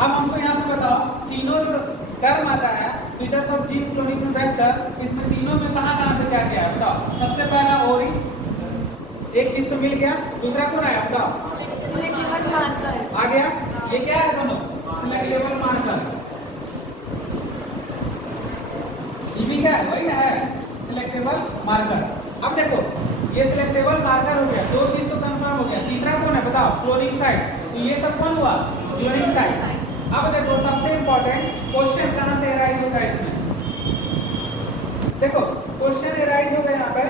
अब हमको यहाँ पे बताओ तीनों जो टर्म आता है features of gene cloning vector, इसमें तीनों में कहाँ पे क्या क्या है बताओ? सबसे पहला ओरी, एक चीज तो मिल गया। दूसरा कौन आया बताओ? सिलेक्टेबल मार्कर आ गया। ये क्या है दोनों? Selectable marker. ये भी क्या है? वही ना है, सिलेक्टेबल मार्कर। अब देखो ये सिलेक्टेबल मार्कर हो गया, दो चीज तो कंफर्म हो गया। तीसरा कौन है बताओ? Cloning site. तो ये सब कौन हुआ? Cloning site. अब देखो सबसे इंपॉर्टेंट क्वेश्चन कहां से अराइज होता है इसमें? देखो क्वेश्चन अराइज हो गया यहाँ पे।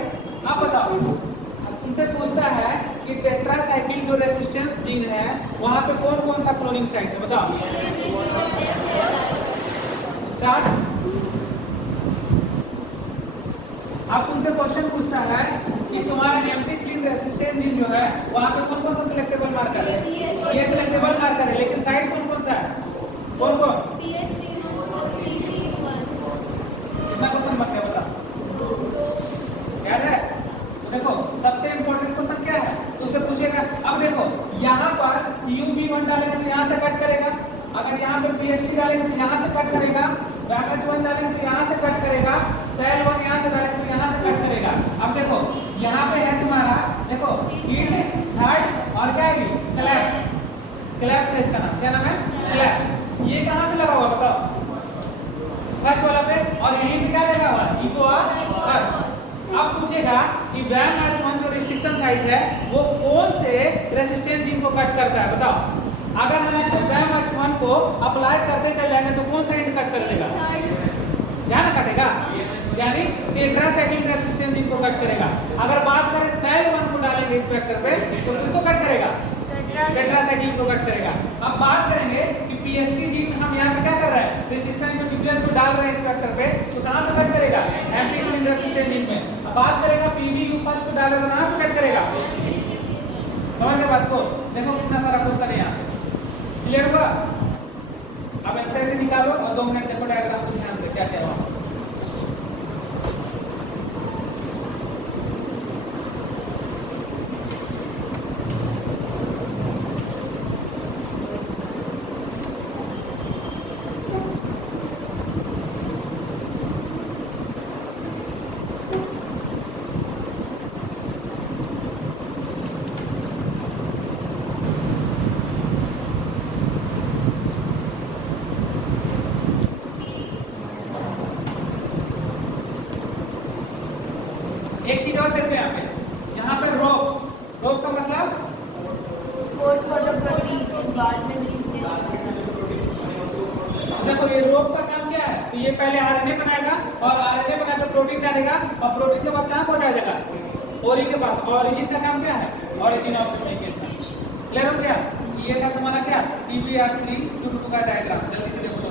अब बताओ तुमसे पूछता है कि टेट्रासाइक्लिक जो रेसिस्टेंस जीन है वहां पे कौन कौन सा क्लोनिंग साइट है बताओ? स्टार्ट। अब तुमसे क्वेश्चन पूछता है कि तुम्हारा एम्पिसिलिन रेसिस्टेंस जीन जो है वहां पे कौन कौन सा सिलेक्टेबल मार्कर है? ये सिलेक्टेबल मार्कर है, लेकिन साइट कौन कौन सा है? कौन कौन? कितना क्वेश्चन बच गया बता? याद है? तो देखो सबसे इंपॉर्टेंट क्वेश्चन क्या है तुमसे पूछेगा। अब देखो यहाँ पर UP1 डालेंगे तो यहाँ से कट करेगा, अगर यहाँ पे PST डालेंगे तो यहाँ से कट करेगा, BAMH1 डालेंगे तो यहाँ से कट करेगा, सेल 1 यहाँ से डालेंगे तो यहाँ से कट करेगा। अब देखो यहाँ पे है तुम्हारा, देखो हीट, हार्ड और क्या है? क्लैप्स। क्लैप्स है इसका नाम। क्या नाम है? क्लैप्स। ये कहाँ पे लगा हुआ बताओ? फर्स्ट वाला पे। और यहीं पे क्या लगा हुआ? इको और फर्स्ट। अब पूछेगा कि BAMH1 जो रिस्ट्रिक्शन साइट है वो कौन से रेसिस्टेंस जीन को कट करता है बताओ? अगर हम इसको BAMH1 को अप्लाई करते चल जाएंगे तो कौन सा एंड कट कर देगा? क्या ना कटेगा? यानी टेट्रासाइक्लिक रेसिस्टेंस जीन को कट करेगा। अगर बात करें सेल 1 को डालेंगे इस वेक्टर पे तो किसको कट करेगा? टेट्रासाइक्लिक को कट करेगा। अब बात करेंगे कि PST जीन हम यहाँ पे क्या कर रहे हैं? रिस्ट्रिक्शन के न्यूक्लियस को डाल रहे हैं इस वेक्टर पे, तो कहाँ पे कट करेगा? एम्पिसिलिन रेसिस्टेंस जीन में। अब बात करेगा PBU फर्स्ट को डालेगा तो कहाँ पे कट करेगा? समझ गए बात को? देखो कितना सारा क्वेश्चन है यहाँ से। क्लियर हुआ? अब एंसर निकालो और 2 मिनट देखो डायग्राम को ध्यान से क्या कह रहा हूँ। एक चीज और देखो यहाँ पे रोप। रोप का मतलब कोड फॉर द प्रोटीन बाद में रिप्लेस। देखो ये रोप का काम क्या है? तो ये पहले RNA बनाएगा और RNA बना तो प्रोटीन डालेगा और प्रोटीन के बाद कहाँ पहुंचा जाएगा? ओरी के पास। ऑरिजिन का काम क्या है? Origin of replication. क्लियर हो गया? ये था तुम्हारा क्या TBR3 222 का डायग्राम। जल्दी से देखो तो।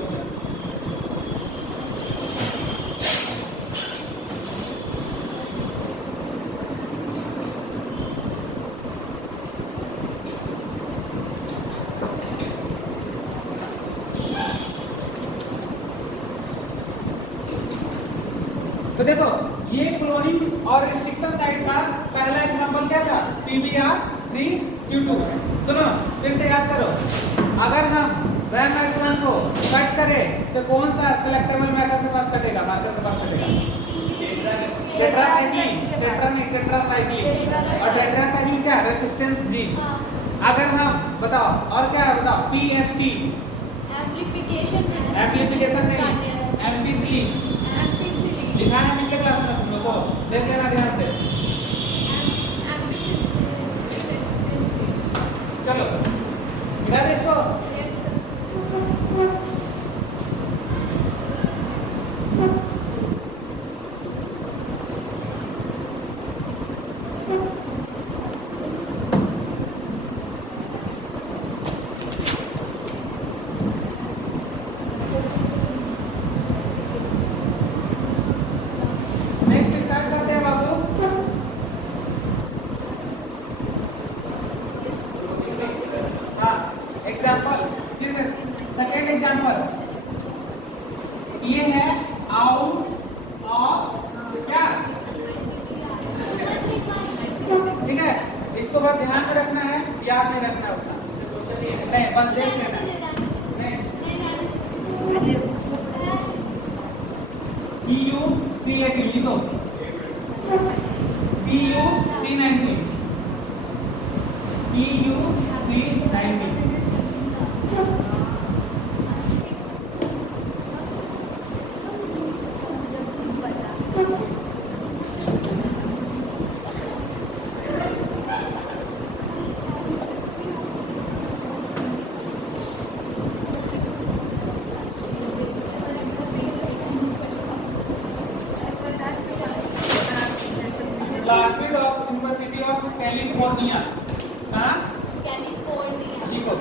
तो देखो ये क्लोनिंग और रिस्ट्रिक्शन साइट का पहला एग्जांपल क्या था? TBR3Q2। सुनो फिर से याद करो, अगर हम राइबोसोम को कट करें तो कौन सा सिलेक्टेबल मार्कर के पास कटेगा? मार्कर के पास कटेगा टेट्रासाइक्लिन, टेट्रासाइक्लिन। और टेट्रासाइक्लिन क्या? Resistance gene. अगर हम बताओ और क्या है बताओ? PST एम्प्लीफिकेशन नहीं, एम्फिसिलिन लिखा है पिछले क्लास में, तुम लोग को देख लेना ध्यान से। चलो मिला दे इसको। नेक्स्ट स्टार्ट करते हैं बाबू। हाँ एग्जाम्पल, फिर सेकेंड एग्जाम्पल ये है आउट ऑफ क्या? ठीक है, इसको बस ध्यान में रखना है, याद नहीं रखना उतना नहीं, बस देख लेना। PUC18 लिखो, PUC19, PUC19। Classmate of university of California. हाँ कैलिफोर्निया। लिखो।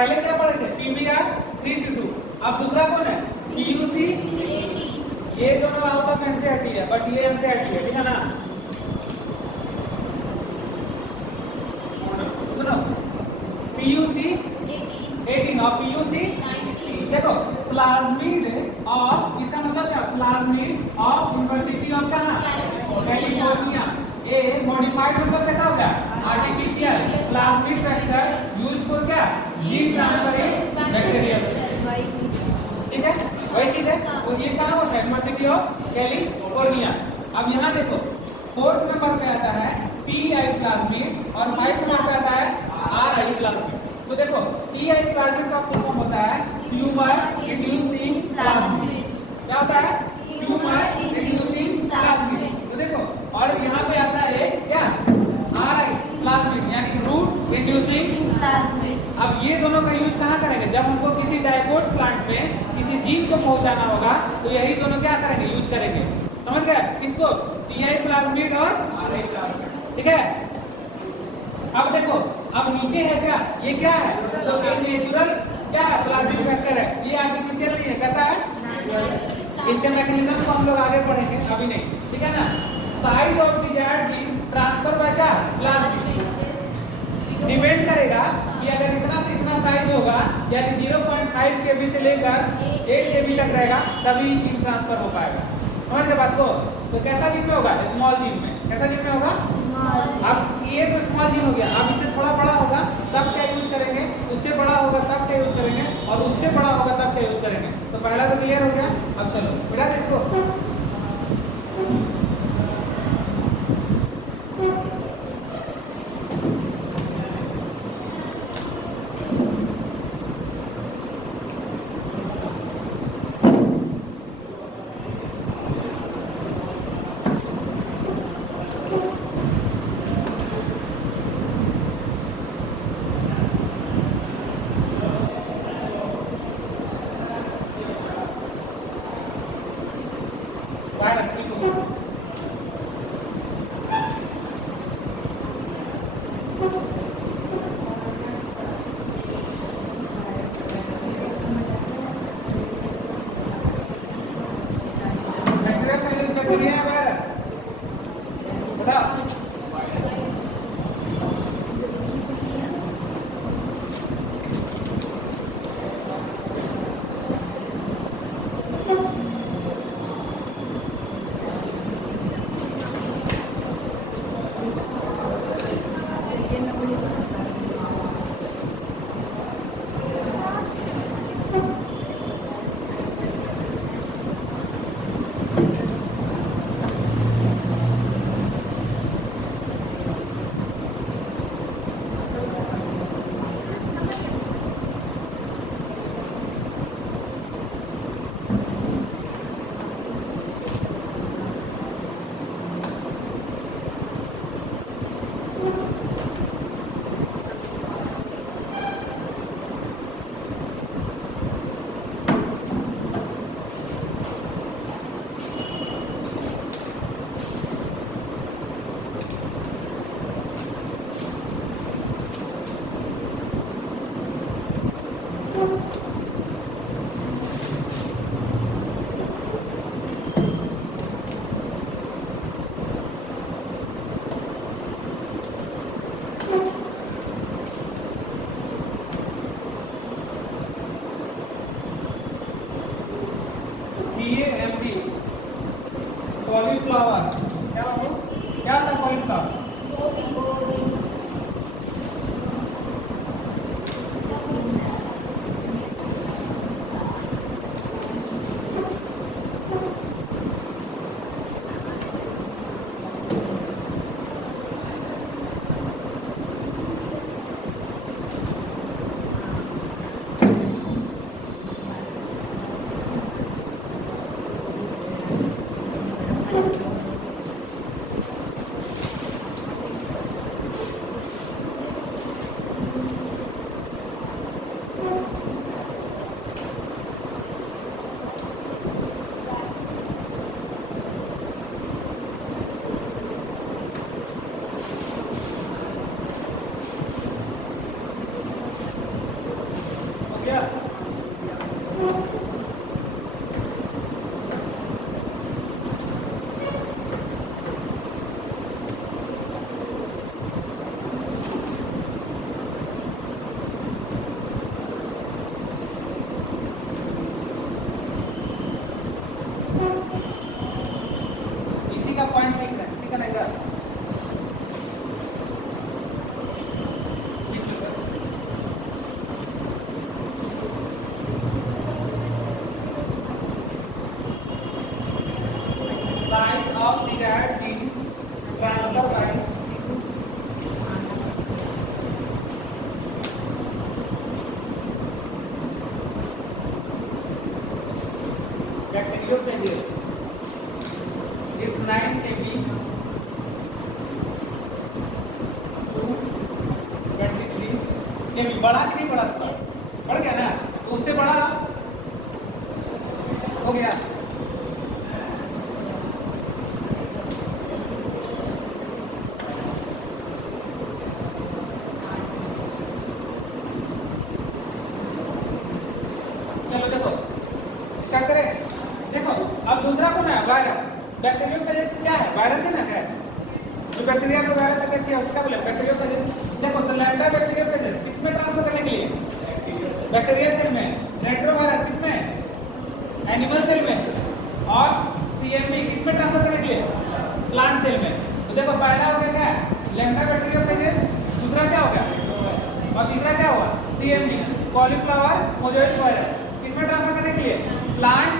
पहले क्या पढ़े थे? PBR 3:2। अब दूसरा कौन है? PUC। ये दोनों आउट ऑफ एनसीईआरटी है, बट ये एनसीईआरटी है, ठीक है ना? सुनो, PUC 18 और PUC 19। देखो, प्लाज्मिड ऑफ, इसका मतलब क्या? प्लाज्मिड ऑफ यूनिवर्सिटी ऑफ कहाँ? कैलिफोर्निया। ए मॉडिफाइड मतलब कैसा होगा? Artificial plasmid vector use for क्या? Gene transfer in bacterial cell. ठीक है, वही चीज है। तो ये कहाँ होता है? University of California. अब यहाँ देखो, 4th नंबर पे आता है TI प्लाज्मिड और 5th नंबर पे आता है RI प्लाज्मिड। तो देखो, TI प्लाज्मिड का फुल फॉर्म होता है ट्यूमर इंड्यूसिंग प्लाज्मिड। क्या होता है? Tumour inducing plasmid. तो देखो, और यहाँ पे आता है क्या? RI प्लाज्मिड, यानी रूट इंड्यूसिंग प्लाज्मिड। अब ये दोनों का यूज कहाँ करेंगे? जब हमको किसी डायकोट प्लांट में किसी जीन को पहुंचाना होगा तो यही दोनों क्या करेंगे? यूज करेंगे। समझ गए इसको? TI प्लाज्मिड और RI प्लाज्मिड। ठीक है, अब देखो, अब नीचे है क्या? ये क्या है? तो ये नेचुरल क्या है? प्लाज्मिड वेक्टर है। ये आर्टिफिशियल नहीं है। कैसा है? इसके मैकेनिज्म को हम लोग आगे पढ़ेंगे, अभी नहीं, ठीक है ना? Size of desired gene transfer bye क्या? प्लाज्मिड। डिपेंड करेगा कि अगर इतना से इतना साइज होगा, यानी 0.5 kb से लेकर 8 kb तक रहेगा, तभी जीन ट्रांसफर हो पाएगा। समझ गए बात को? तो कैसा जीन में होगा? स्मॉल जीन में। कैसा जीन में होगा? अब ये तो स्मॉल जीन हो गया। अब इससे थोड़ा बड़ा होगा तब क्या यूज करेंगे? उससे बड़ा होगा तब क्या यूज करेंगे? और उससे बड़ा होगा तब क्या यूज करेंगे? तो पहला तो क्लियर हो गया। अब चलो बेटा इसको कॉलीफ्लावर। क्या हो? क्या था cauliflower? bacteriophages is 9 kb to 23 kb. बढ़ा कि नहीं बढ़ा? बढ़ गया ना, तो उससे बड़ा हो गया। चलो देखो स्टार्ट करें। देखो अब दूसरा कौन है? वायरस। बैक्टीरियोफेज क्या है? वायरस है ना, है जो बैक्टीरिया को वायरस अटैक किया उसका बोले बैक्टीरियोफेज। देखो तो लैम्डा बैक्टीरियोफेज किसमें ट्रांसफर करने के लिए? बैक्टीरियल सेल में। रेट्रोवायरस किसमें? एनिमल सेल में। और सीएमपी किसमें ट्रांसफर करने के लिए? प्लांट सेल में। तो देखो पहला हो गया क्या? Lambda bacteriophage. दूसरा क्या हो गया? और तीसरा क्या हुआ? सीएमपी कॉलीफ्लावर मोज़ाइक वायरस किसमें ट्रांसफर करने के लिए? प्लांट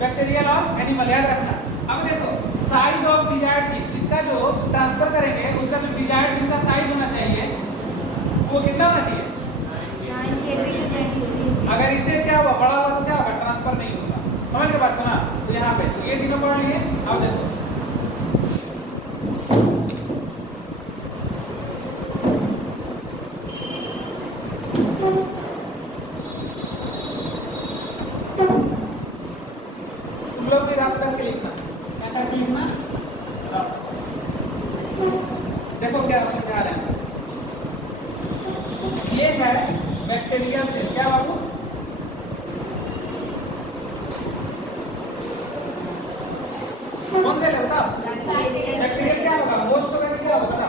बैक्टीरियल और एनिमल। याद रखना। अब देखो साइज ऑफ डिजायर्ड जीन, इसका जो ट्रांसफर करेंगे उसका जो डिजायर्ड जीन का साइज होना चाहिए वो कितना होना चाहिए? 9 kb to 23 kb। अगर इससे क्या हुआ? बड़ा हुआ तो क्या होगा? ट्रांसफर नहीं होगा। समझ के बात को ना? तो यहाँ पे ये तीनों पढ़ लिए। अब देखो तुम लोग भी रफ करके लिखना। क्या करके लिखना? रफ। देखो क्या समझा रहे हैं। ये है बैक्टीरियल सेल। क्या बाबू? कौन सेल है बता? बैक्टीरियल क्या होगा? होस्ट होगा कि क्या होगा?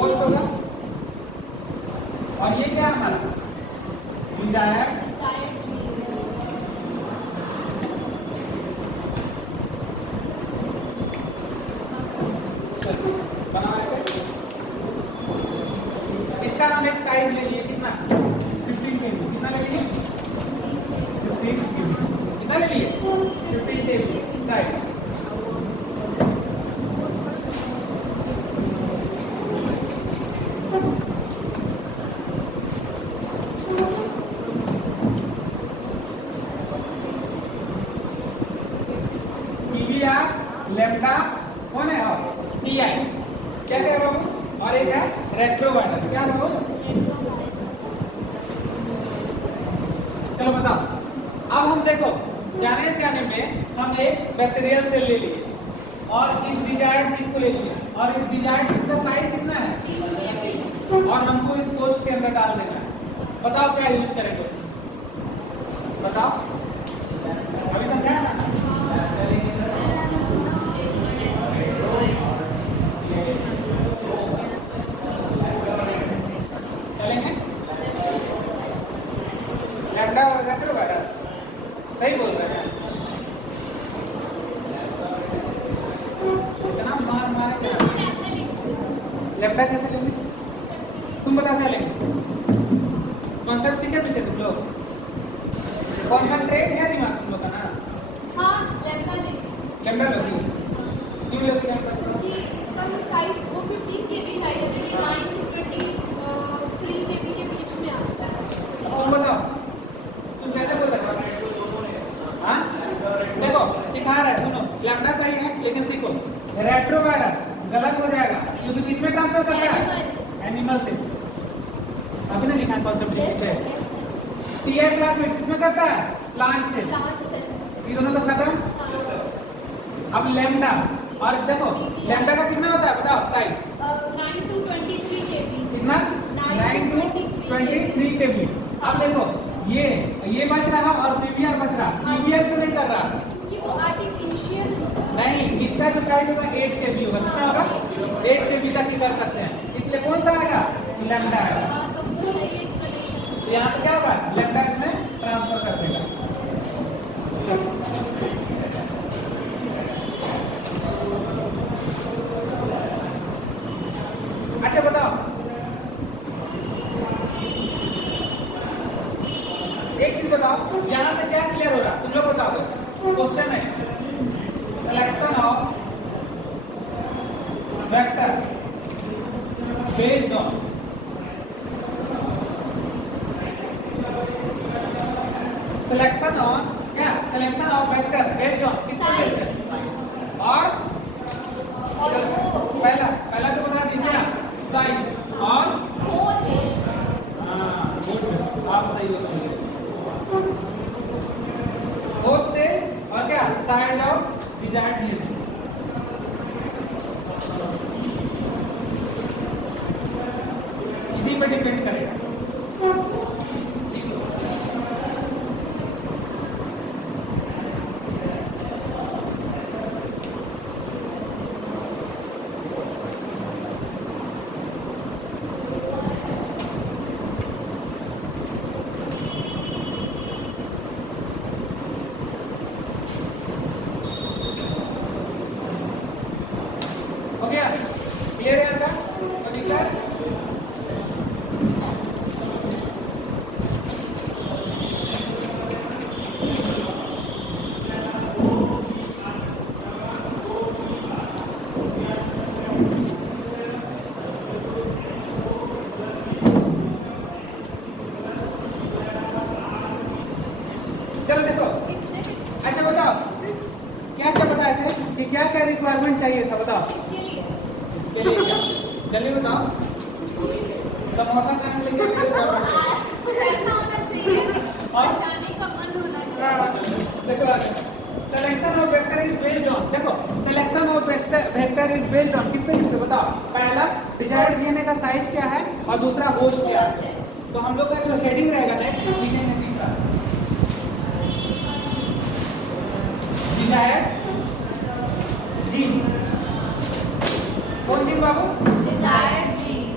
होस्ट होगा। और ये क्या है हमारा? डिजायर बना ऐसे। इसका हम एक साइज ले लिए कितना? 15 kb। कितना ले लिए? 15 kb। कितना ले लिए? 15 kb साइज। पीवीआर लैम्डा कौन है? और टीआई क्या कह रहा हूँ? और एक है रेट्रोवायरस। क्या बाबू? चलो बताओ। अब हम देखो जाने में हम एक बैक्टीरियल सेल ले लिए और इस डिजायर्ड जीन को ले लिए और इस डिजायर्ड जीन का साइज कितना है? और हमको इस कोष्ठ के अंदर डाल देना है। बताओ क्या यूज करेंगे उसमें? बताओ। अभी समझाया ना? चलेंगे? लैम्डा और रेट्रोवायरस सही बोल रहे हैं। इतना मार मारेगा। लैम्डा कैसे लेंगे? तुम बता क्या लेंगे? कॉन्सेप्ट सीखे पीछे तुम लोग? कॉन्सेंट्रेट है दिमाग तुम लोग का ना? लैम्डा लोगी? क्यों लोगी लैम्डा? क्योंकि इसका साइज वो 15 kb साइज है, लेकिन 9 to 23 kb के बीच में आता है। तुम बताओ तुम कैसे बोल रहे हो? हाँ देखो सिखा रहा है, सुनो। लैम्डा सही है लेकिन सीखो। रेट्रोवायरस गलत हो जाएगा क्योंकि किसमें ट्रांसफर करता है? एनिमल से। अभी ना लिखा कॉन्सेप्ट से। टीआई क्लास में किसमें करता है? प्लांट से। ये दोनों तो खत्म। अब लैम्डा और देखो लैम्डा का कितना होता है बताओ साइज? 9 to 23 kb। कितना? 9 to 23 kb। अब देखो ये बच रहा और पीवीआर बच रहा। पीवीआर क्यों नहीं कर रहा? क्योंकि वो आर्टिफिशियल नहीं, इसका जो साइज होगा 8 kb होगा। कितना होगा? 8 kb तक ही कर सकते हैं। इसलिए कौन सा आएगा? लैम्डा आएगा। तो यहाँ से क्या होगा? लैम्डा इसमें ट्रांसफर कर देगा। अच्छा बताओ एक चीज बताओ, यहाँ से क्या क्लियर हो रहा? तुम लोग बताओ। क्वेश्चन है selection of vector based on selection on क्या? Selection selection of vector based on किस पे बेस्ड है? और पहला पहला तो बता दीजिए साइज और हाँ गुड आप सही हो होस्ट से और क्या साइड ऑफ डिजायर्ड डीएनए इसी पर डिपेंड करेगा। हो गया क्लियर है आपका और दिखता है चलो देखो अच्छा बताओ क्या क्या बताए थे कि क्या क्या रिक्वायरमेंट चाहिए था बताओ के लिए क्या जल्दी बताओ समोसा खाने के लिए क्या देखो selection of vector is based on देखो selection of vector is based on किस पे बताओ पहला डिजायर्ड डीएनए का साइज क्या है और दूसरा होस्ट क्या है तो हम लोग का जो हेडिंग रहेगा नेक्स्ट लिखेंगे तीसरा डिजायर्ड जीन कौन gene Babu desired gene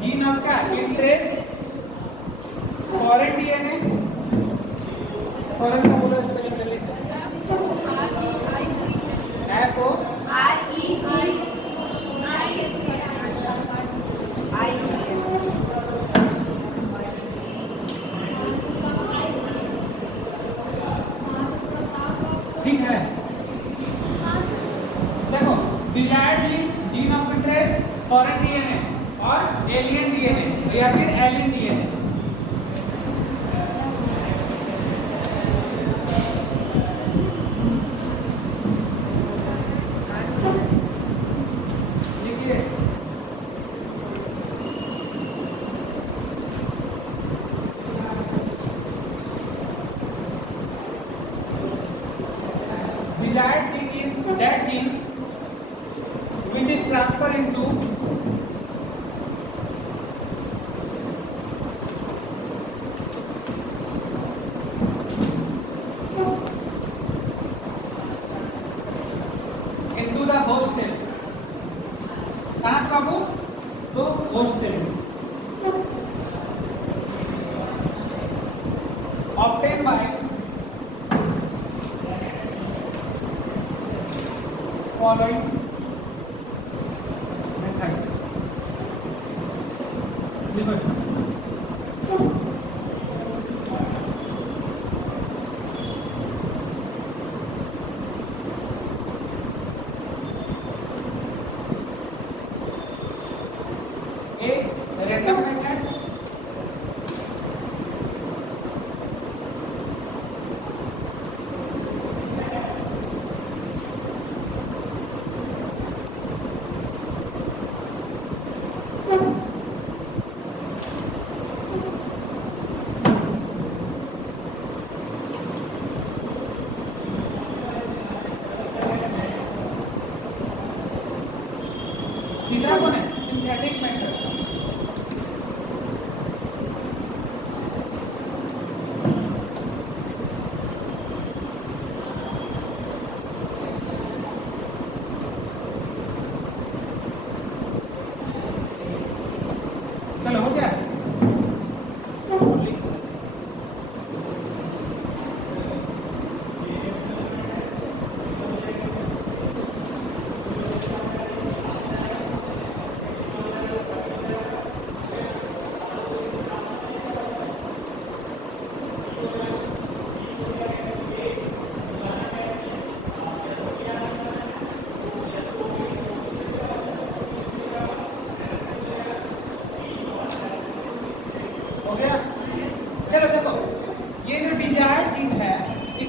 gene of क्या इंटरेस्ट फॉरेन डीएनए फॉरेन का बोलो स्पेलिंग कर लीजिए एफ ओ ठीक है देखो desired gene gene of interest foreign DNA और एलियन डीएनए या फिर एलियन डीएनए लिखिए desired gene is that gene which is transferred into the host cell कहाँ पे बाबू तो host cell obtained by following method देखो रैंडम मेथड तीसरा कौन है सिंथेटिक मेथड चलो हो गया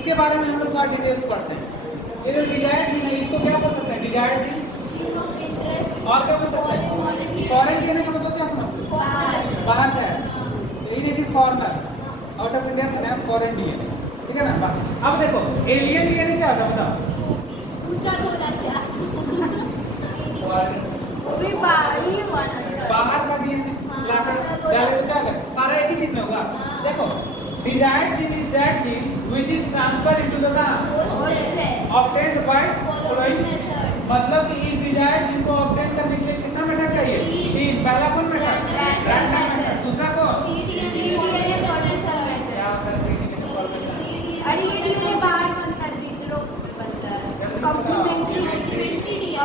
इसके बारे में हम लोग थोड़ा डिटेल्स पढ़ते हैं। ये जो डिजायर्ड जीन है इसको क्या बोल सकते हैं? Desired gene gene of interest और क्या बोल सकते हैं? फॉरेन कहने का मतलब क्या समझते हैं? बाहर से है। तो ये देखिए फॉरेनर आउट ऑफ इंडिया से है फॉरेन डीएनए, ठीक है ना। अब देखो एलियन डीएनए क्या होता है बताओ? दूसरा गोला से वो भी बाहरी वाला बाहर का डीएनए डाले तो क्या करें? सारा एक ही चीज में होगा। देखो desired gene is that gene which is transferred into the obtained by following method. मतलब कि एक डिजायर्ड जीन को ऑब्टेन करने के लिए कितना मेथड चाहिए? तीन। पहला कौन मेथड? Random method. दूसरा कौन? CDNA formation. क्या होता है सीडीएनए फॉर्मेशन? अरे ये डीएनए बाहर बनता है, विट्रो बनता है, कॉम्प्लीमेंट्री डीएनए।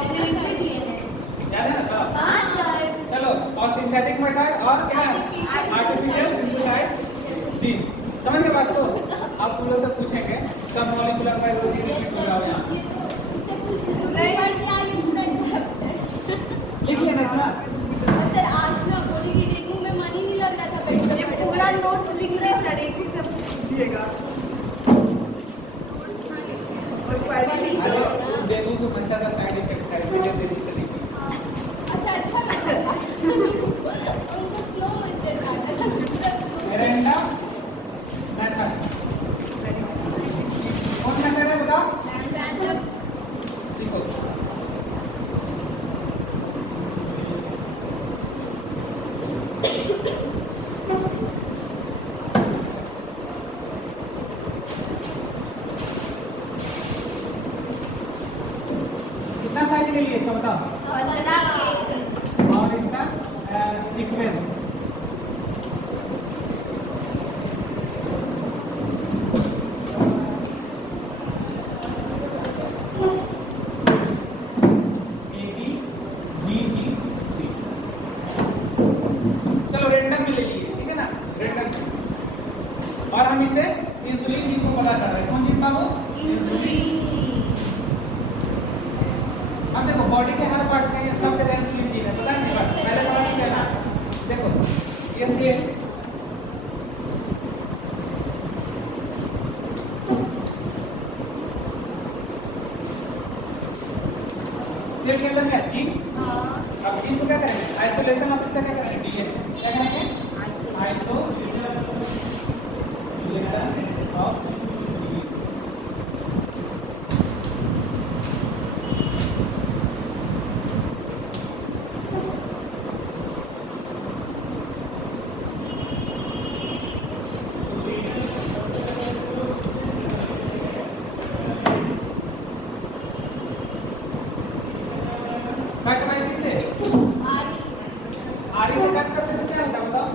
याद है ना साहब? हाँ सर। चलो और सिंथेटिक मेथड और क्या है? Artificial synthesised gene. समझ गए बात को? आप तुम लोग से पूछेंगे सब मॉलिक्यूलर बायोलॉजी में क्यों रहा यहाँ उससे पूछने पर क्या ये पूरा चैप्टर लिख लेना था। सर आज ना बोली कि देखूं मैं मन ही नहीं लग रहा था बैठ ये पूरा नोट लिख रहे सर, इसी से पूछिएगा। और क्वालिटी अरे डेंगू को अच्छा का साइड इफेक्ट है इसलिए तेजी से लिखी। अच्छा लगा उनको स्लो मेथड आता रैंडम मेथड कौन मेथड है बताओ? रैंडम देखो कितना साइज ले लिए इसका बताओ? और इसका सीक्वेंस चलो रेंडम में ले लिए, ठीक है ना। रेंडम और हम इसे इंसुलिन जीन को पता कर रहे हैं। कौन जीन था वो? अब देखो बॉडी के हर पार्ट में सब जगह इंसुलिन जीन है, पता है मेरे पास पहले पता नहीं चला। देखो ये सेल सेल के अंदर है जीन। अब जीन को क्या करेंगे? आइसोलेशन ऑफ इसका क्या करेंगे? डीएनए क्या करेंगे? आइसोलेशन ऑफ कट बाय किससे? आरी से कट करते तो क्या होता है बताओ?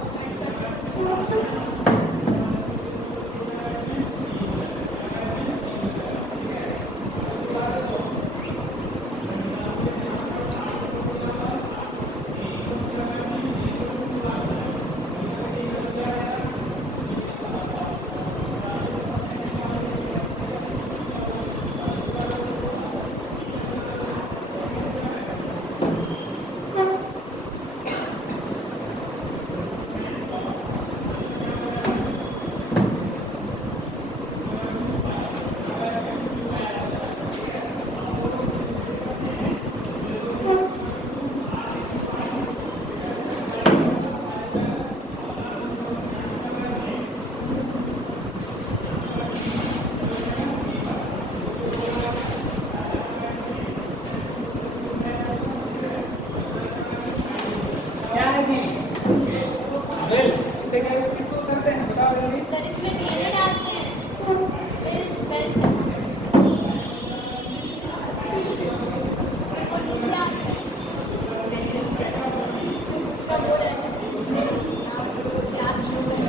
क्या है जी? वेल इसे क्या किसको करते हैं बताओ जल्दी। सर इसमें डीएनए डालते हैं फिर स्पेल से और नीचे आते हैं फिर उसका वो रहता है याद शुरू करें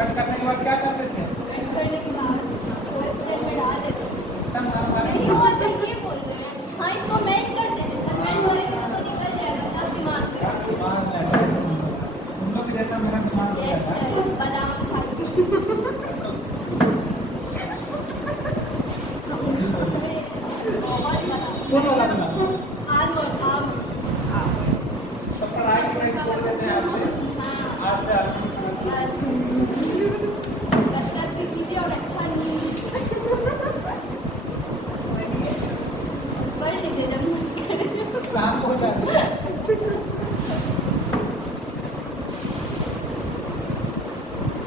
कट करने के बाद क्या करते थे? करने के बाद वो सेल में डाल देते हैं। तब हम नहीं वो अच्छा ये बोल रहे हैं, हाँ इसको मेल्ट कर देते सर, मेल्ट करेंगे तो निकल जाएगा सब दिमाग में। दिमाग लगा है। उन लोग भी जैसा मेरा दिमाग यस लगा है। सर, बादाम खा के। बहुत बादाम। कौन वाला दिमाग? आलमंड, आम। तो पढ़ाई के लिए छोड़ देते हैं आज से। हाँ, आज से आलमंड खाना शुरू बस कसरत भी कीजिए और अच्छा नींद लीजिए। पढ़ लीजिए जब मन करे। काम हो जाता है।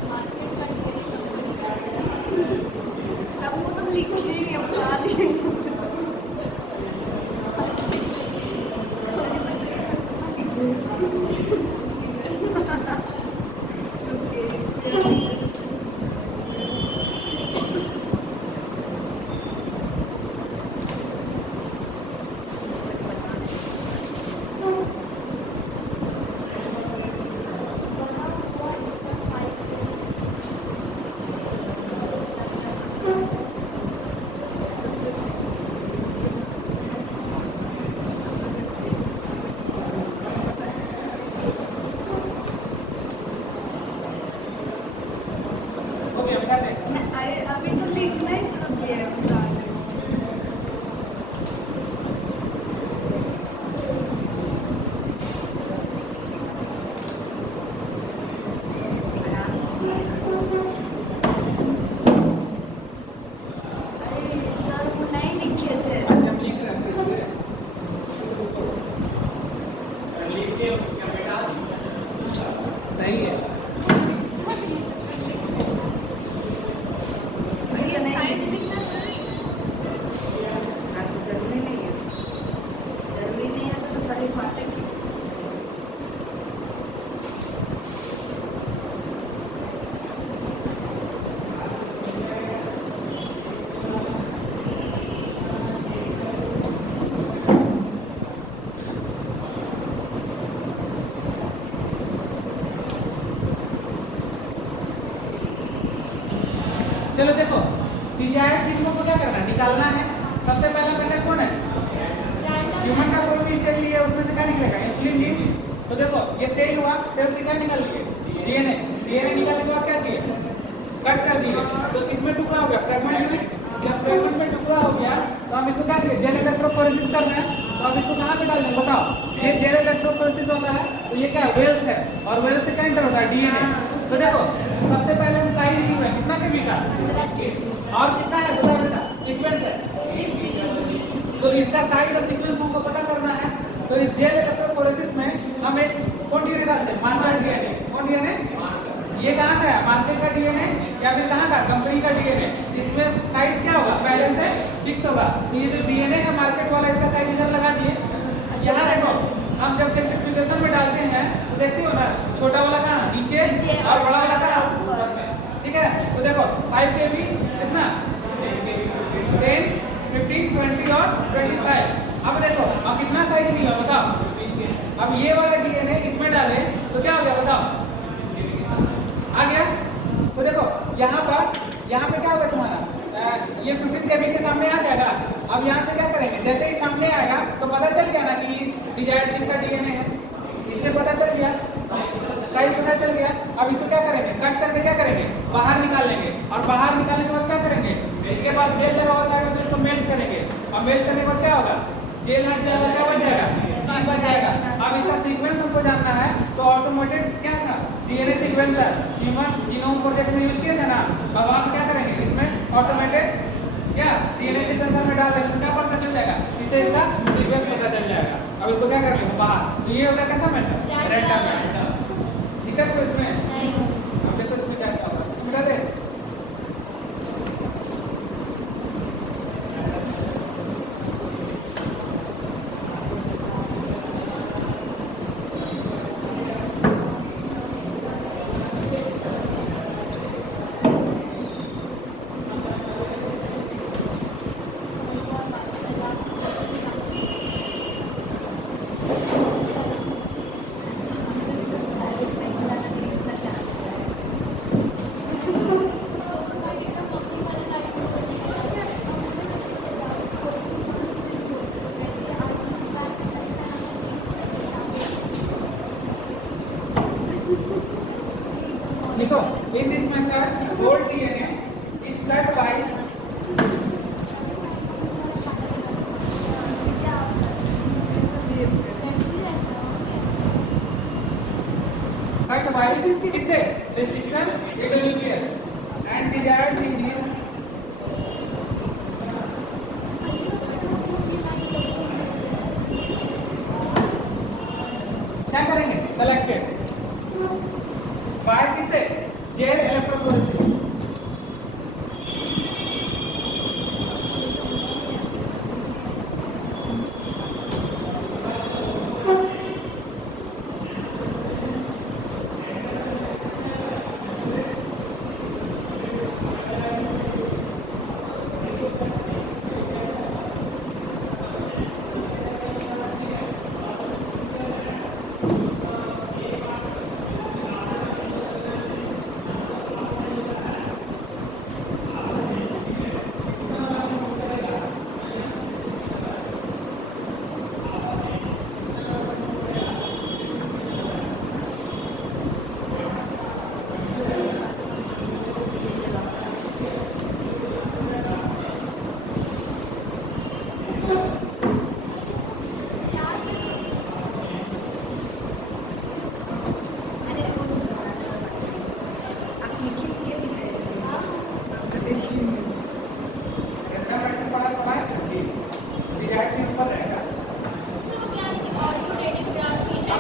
मार्केट का ढेरी कंपनी का। अब वो तुम लिखोगे नहीं, अब बता देंगे। हो गया बता दे। अरे अभी तो लिखना ही शुरू किया है, बता दो। अरे सर वो नहीं लिखे थे। अच्छा हम लिख रहे हैं फिर से। लिख के क्या बेटा? सही है। ये साइंस लिखना जरूरी है। जरूरी नहीं है, जरूरी नहीं है तो सारी बातें की। चलो देखो, डिजायर्ड चीजों को क्या करना है? निकालना है। सबसे पहला मेथड कौन है? ह्यूमन का कोई भी सेल लिया उसमें से क्या निकलेगा? Insulin gene. तो देखो ये सेल हुआ, सेल से क्या निकल लिए? डीएनए। डीएनए निकालने के बाद क्या किए? कट कर दिए। तो इसमें टुकड़ा हो गया फ्रेगमेंट में। जब फ्रेगमेंट में टुकड़ा हो गया तो हम इसको क्या करें? जेल इलेक्ट्रोफोरेसिस कर रहे हैं। तो अब इसको कहाँ पे डाल दें बताओ? ये जेल इलेक्ट्रोफोरेसिस वाला है तो ये क्या है? वेल्स है। और वेल्स से क्या एंटर होता है? डीएनए। तो देखो सबसे पहले हम साइज ली हुआ है कितना केबी का? और कितना है बता बेटा? सीक्वेंस है। तो इसका साइज और सीक्वेंस हमको पता करना है। तो इस जेल इलेक्ट्रोफोरेसिस में हम एक कौन डीएनए डालते हैं? Marker DNA. कौन डीएनए? ये कहाँ से है? मार्केट का डीएनए या फिर कहाँ का? कंपनी का डीएनए। इसमें साइज क्या होगा? पहले से फिक्स होगा। तो ये जो डीएनए है मार्केट वाला इसका साइज इधर लगा दिए। यहाँ देखो हम जब सेंट्रीफ्यूगेशन में डालते हैं तो देखते हो ना छोटा वाला कहाँ? नीचे और बड़ा वाला कहाँ? ऊपर में। ठीक है। तो देखो 5 kb कितना? 10, 15, 20 और 25। अब देखो अब कितना साइज नहीं हुआ बताओ? अब ये वाला डीएनए इसमें डाले तो क्या हो गया बताओ? आ गया। तो देखो यहाँ पे क्या होगा तुम्हारा? ये 15 kb के सामने आ जाएगा। अब यहाँ से क्या करेंगे? जैसे ही सामने आएगा तो पता चल गया ना कि डिजायर्ड जीन का डीएनए है। इससे पता चल गया, साइज पता चल गया। अब इसको क्या करेंगे? कट करके क्या करेंगे? बाहर निकाल लेंगे। और बाहर निकालने के बाद क्या करेंगे? इसके पास जेल लगा हुआ साइड में तो इसको मेल्ट करेंगे। और मेल्ट करने के बाद क्या होगा? जेल हट जाएगा, क्या बन जाएगा? जीन बन जाएगा। अब इसका सीक्वेंस हमको जानना है तो ऑटोमेटेड क्या था? डीएनए सीक्वेंस है। ह्यूमन जीनोम प्रोजेक्ट में यूज किए थे ना। अब आप क्या करेंगे? इसमें ऑटोमेटेड क्या डीएनए सीक्वेंसर में डाल देंगे तो क्या पता चल जाएगा? इससे इसका सीक्वेंस पता चल जाएगा। अब इसको क्या कर लेंगे? बाहर। तो ये होगा कैसा मेथड? Random method. दिक्कत कोई इसमें? नहीं। अब देखो इसमें क्या होगा? इसमें DNA is cut by किससे restriction it will be here and desired thing is क्या करेंगे selected by किससे जेल इलेक्ट्रोफोरेसिस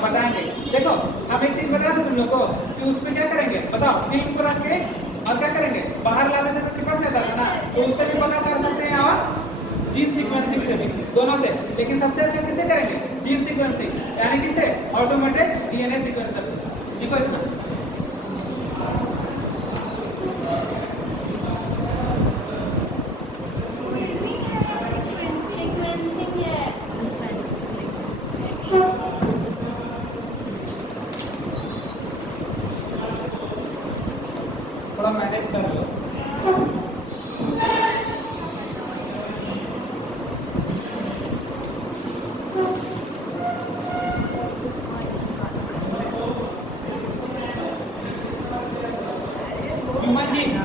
बताएंगे देखो हम एक चीज बता दो तुम लोग को कि उसमें क्या करेंगे बताओ फिल्म को रख के और क्या करेंगे बाहर ला देते तो चिपक जाता था ना तो उससे भी पता कर सकते हैं और जीन सीक्वेंसिंग से भी दोनों से लेकिन सबसे अच्छा किससे करेंगे जीन सीक्वेंसिंग यानी किससे ऑटोमेटेड डीएनए सीक्वेंसर लिखो इतना थोड़ा मैनेज कर लो ह्यूमन जीन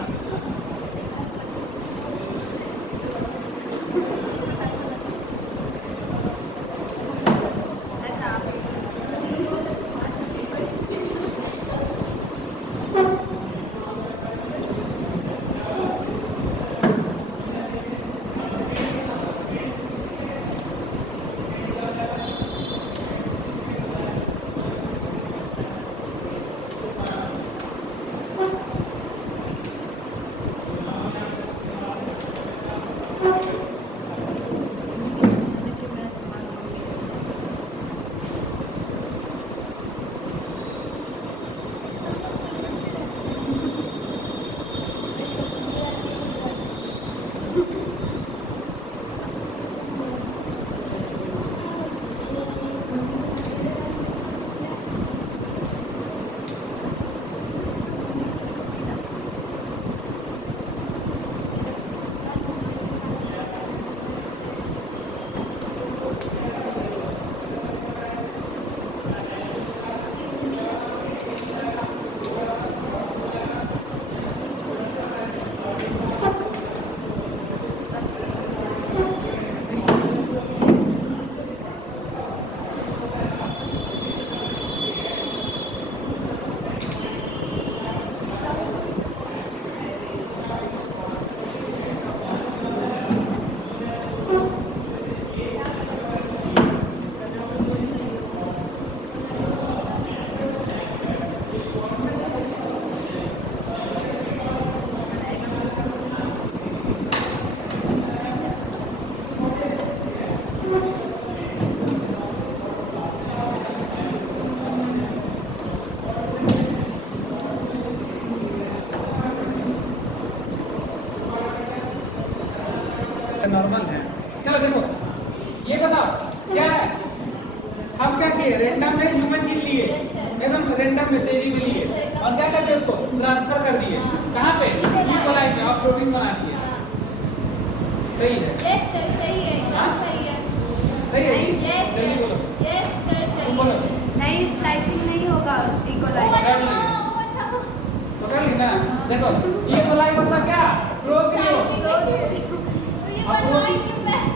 नॉर्मल है चलो देखो ये बताओ क्या है हम क्या किए रैंडम में ह्यूमन जीन लिए एकदम रैंडम में तेजी में लिए और क्या करते उसको ट्रांसफर कर दिए कहाँ पे न्यूक्लियोटाइड में और प्रोटीन बना दिए सही है यस सर सही है एकदम सही है सही है यस जल्दी सर बोलो यस सर तुम सही बोलो है नहीं स्प्लाइसिंग नहीं होगा वो इकोलाइट अच्छा वो अच्छा पकड़ ली ना देखो ई कोलाई मतलब क्या? प्रोकैरियोट।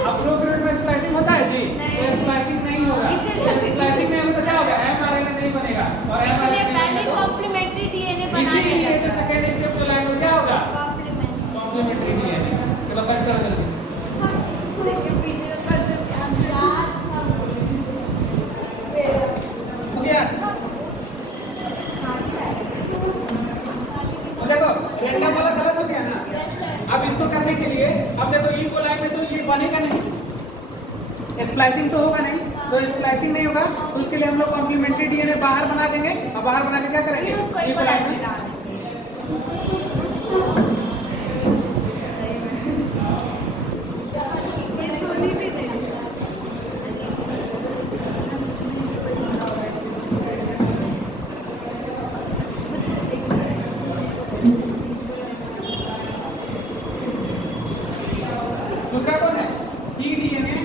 अब प्रोकैरियोट में स्प्लाइसिंग होता है जी? नहीं। तो स्प्लाइसिंग नहीं होगा। स्प्लाइसिंग नहीं होगा तो क्या होगा? mRNA नहीं बनेगा और इसलिए mRNA पहले कॉम्प्लीमेंट्री डीएनए बनाया इसीलिए जाता जो है। सेकंड स्टेप जो लाइन क्या होगा? कॉम्प्लीमेंट। Complementary DNA. चलो कट करो जल्दी। लेकिन पीछे का कंसेप्ट हो गया? तो देखो रैंडम वाला गलत हो गया ना? अब इसको करने के लिए अब देखो ई कोलाई में तो ये बनेगा नहीं, स्प्लाइसिंग तो होगा नहीं, तो स्प्लाइसिंग नहीं होगा तो उसके लिए हम लोग कॉम्प्लीमेंट्री डीएनए बाहर बना देंगे और बाहर बना के क्या करेंगे? फिर उसको ई एक कोलाई कोलाई में में डाल। ये सुनी भी नहीं। दूसरा कौन है? सी डीएनए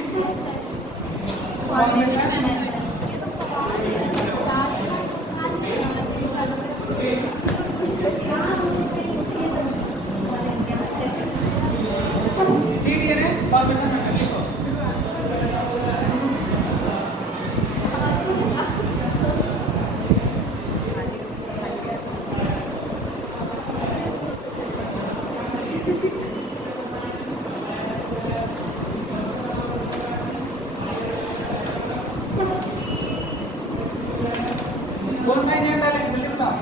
सी डीएनए फॉर्मेशन में लिखो। कौन सा इंजन डालेंगे जल्दी बताओ?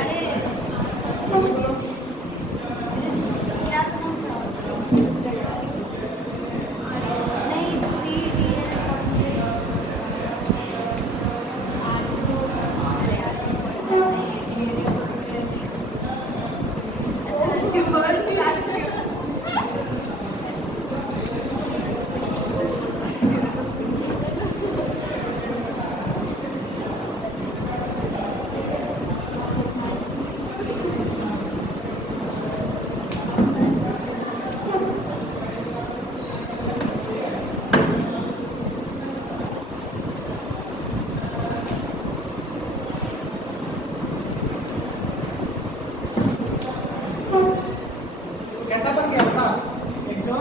अरे क्या नहीं सी कैसा बन गया बताओ? एकदम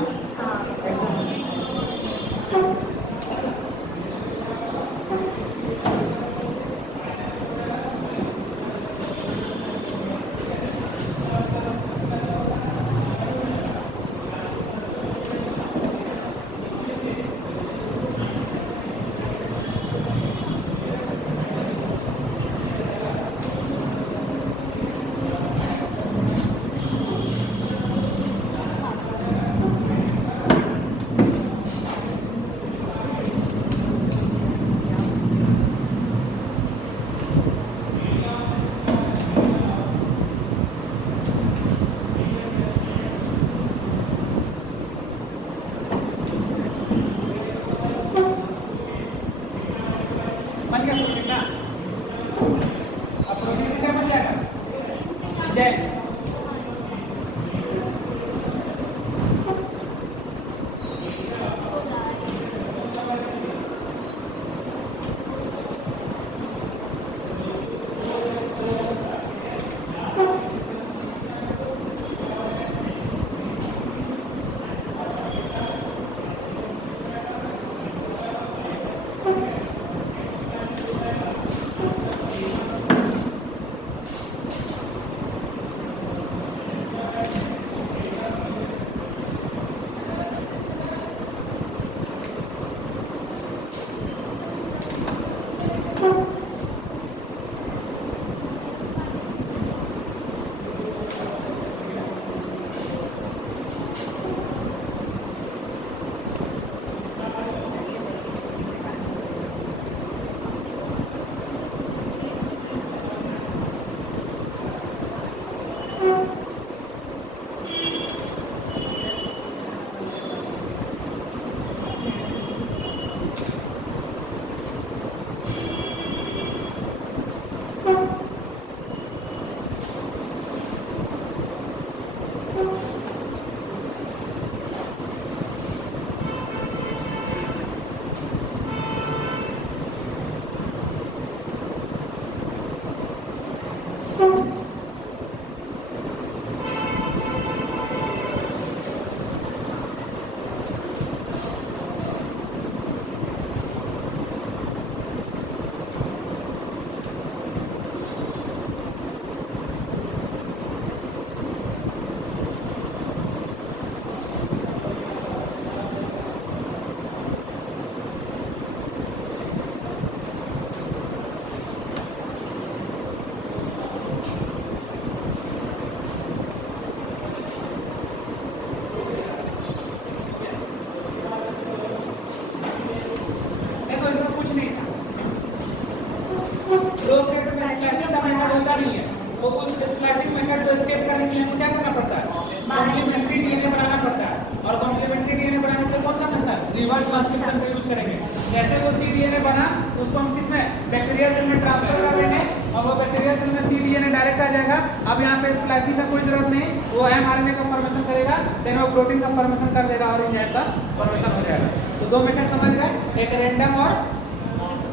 उस स्प्लाइसिंग मेथड को एस्केप करने के लिए हमें क्या करना पड़ता है? कॉम्प्लीमेंट्री डीएनए बनाना पड़ता है। और कॉम्प्लीमेंट्री डीएनए बनाने के लिए कौन सा मेथड? रिवर्स ट्रांसक्रिप्शन से यूज करेंगे। जैसे वो cDNA बना उसको हम किसमें? बैक्टीरियल सेल में ट्रांसफर कर देंगे और वो बैक्टीरियल सेल में cDNA डायरेक्ट आ जाएगा। अब यहाँ पे स्प्लाइसिंग का कोई जरूरत नहीं, वो mRNA का फॉर्मेशन करेगा, देन वो प्रोटीन का फॉर्मेशन कर देगा और एंजाइम का फॉर्मेशन हो जाएगा। तो दो मेथड समझ गए, एक रैंडम और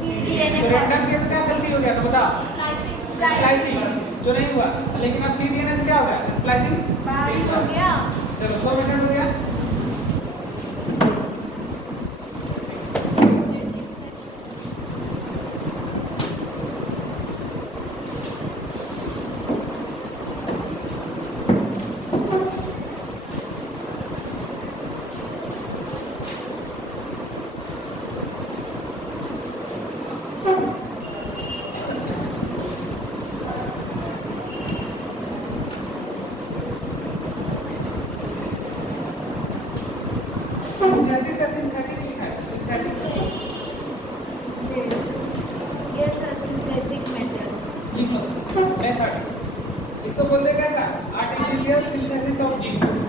cDNA तो रैंडम के क्या गलती हो गया तो बता? स्प्लाइसिंग जो नहीं हुआ, लेकिन अब cDNA से क्या होगा? स्प्लाइसिंग बाहरी हो गया। चलो 100 मेथड हो गया। सिंथेसिस का सिंथेटिक लिखा है, सिंथेसिस ये सिंथेटिक मेथड। लिखो मेथड, इसको बोलते हैं क्या? Artificial synthesis of gene.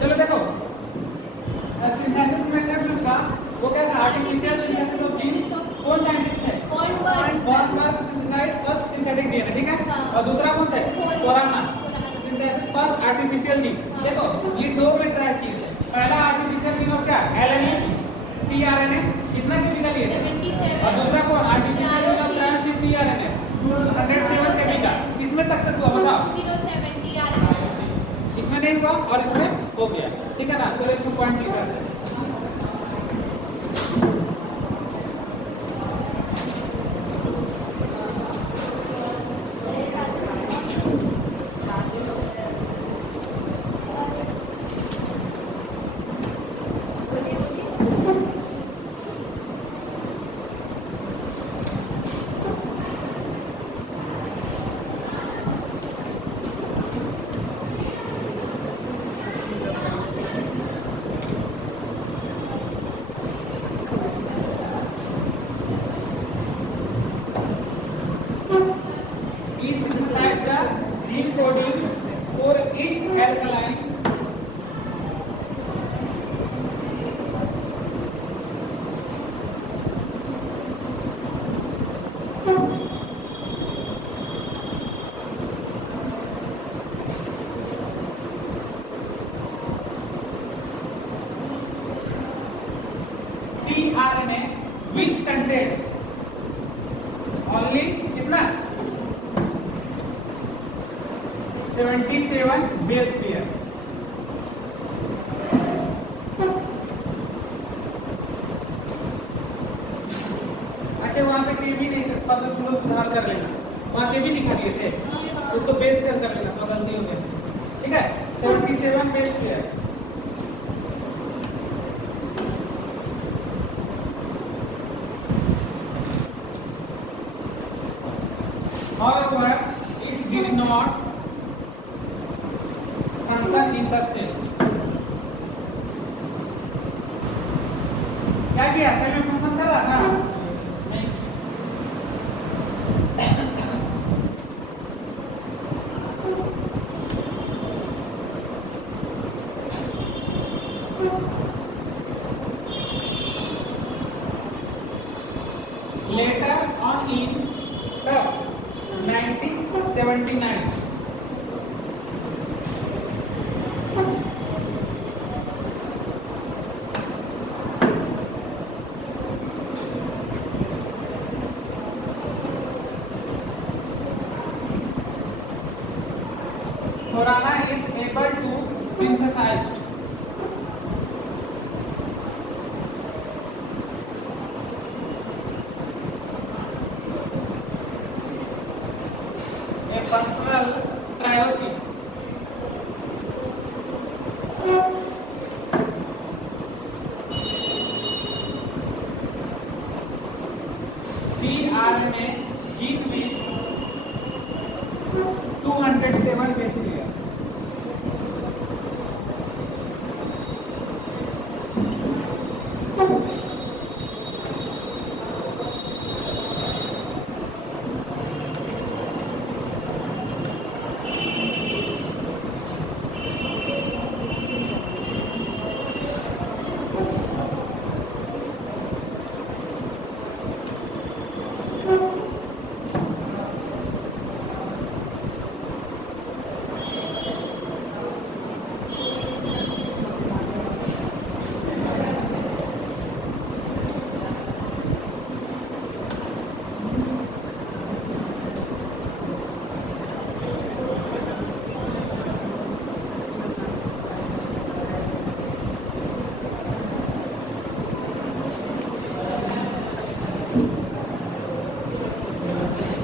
चलो देखो, सिंथेसिस मेथड जो था वो क्या था? Artificial synthesis of gene. कौन साइंटिस्ट थे? Bornberg synthesized first synthetic DNA, ठीक है? हाँ। और दूसरा कौन थे? Koraman synthesis first artificial gene। देखो ये दो में ट्राई चीज है। पहला आर्टिफिशियल जीन और क्या? LNA, tRNA कितना केमिकल ये? 77। और दूसरा कौन? आर्टिफिशियल जीन और ट्रांस tRNA 207 केमिकल। इसमें सक्सेस हुआ बताओ? 070 आ रहा है। इसमें नहीं हुआ और इसमें हो गया, ठीक है ना? चलो इसमें पॉइंट लिख करते हैं। Please synthesize the gene coding for each alkaline tRNA which contain only कितना? 77 base pair। अच्छा वहां पे के भी नहीं था, थोड़ा सा पूरा सुधार कर लेना। वहां के भी लिखा दिए थे, उसको बेस पेयर कर लेना, थोड़ा गलती हो गई, ठीक है? 77 base pair. However, it did not function in the cell। क्या किया? सेल में फंक्शन कर रहा था? नहीं। Later on in 1979 Khorana is able to synthesize a functional triosine tRNA gene में 207 base pair।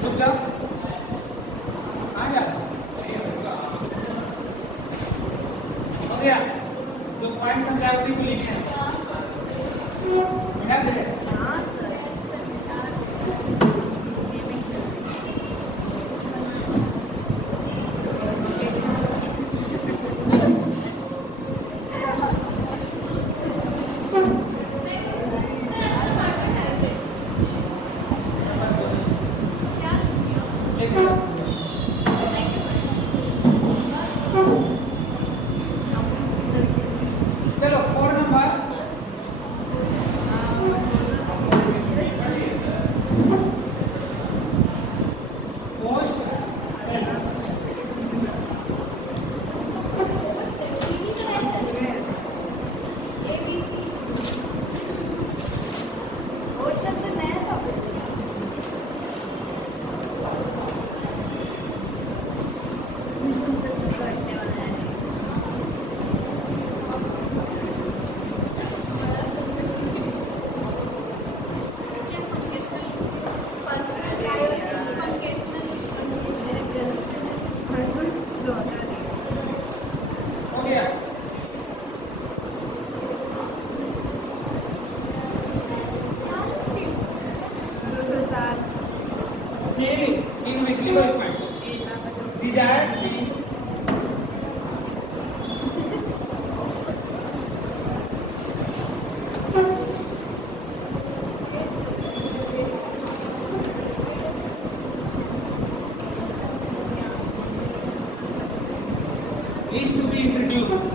रुक जाओ, आ जा। हो गया? जो पॉइंट समझाया उसी को लिखना है। बिना देखे। हाँ सर। लेकिन गया। 207 cell in which legal requirement desired being is to be introduced.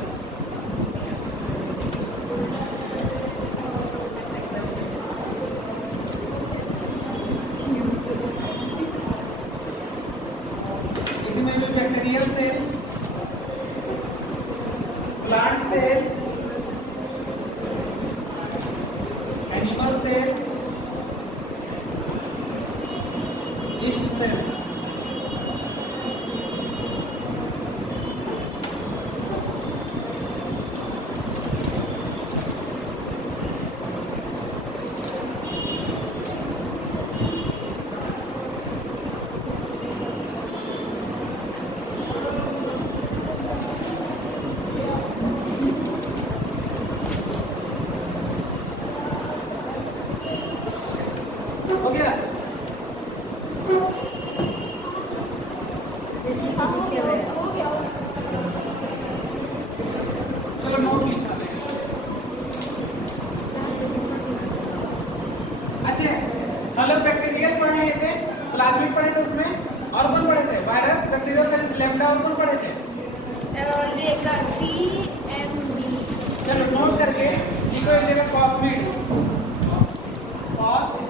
It may be bacterial cell, plant cell, animal cell, yeast cell. हो गया? हो गया। चलो नोट लिखा दें। अच्छा, हम लोग बैक्टीरियल पढ़े थे, प्लाज्मिड पढ़े थे उसमें, और कौन पढ़े थे? वायरस, बैक्टीरियल सेल्स, लैम्डा, और कौन पढ़े थे? रेखा CMB। चलो नोट करके लिखो एक जगह कॉस्मिड, कॉस्मिड।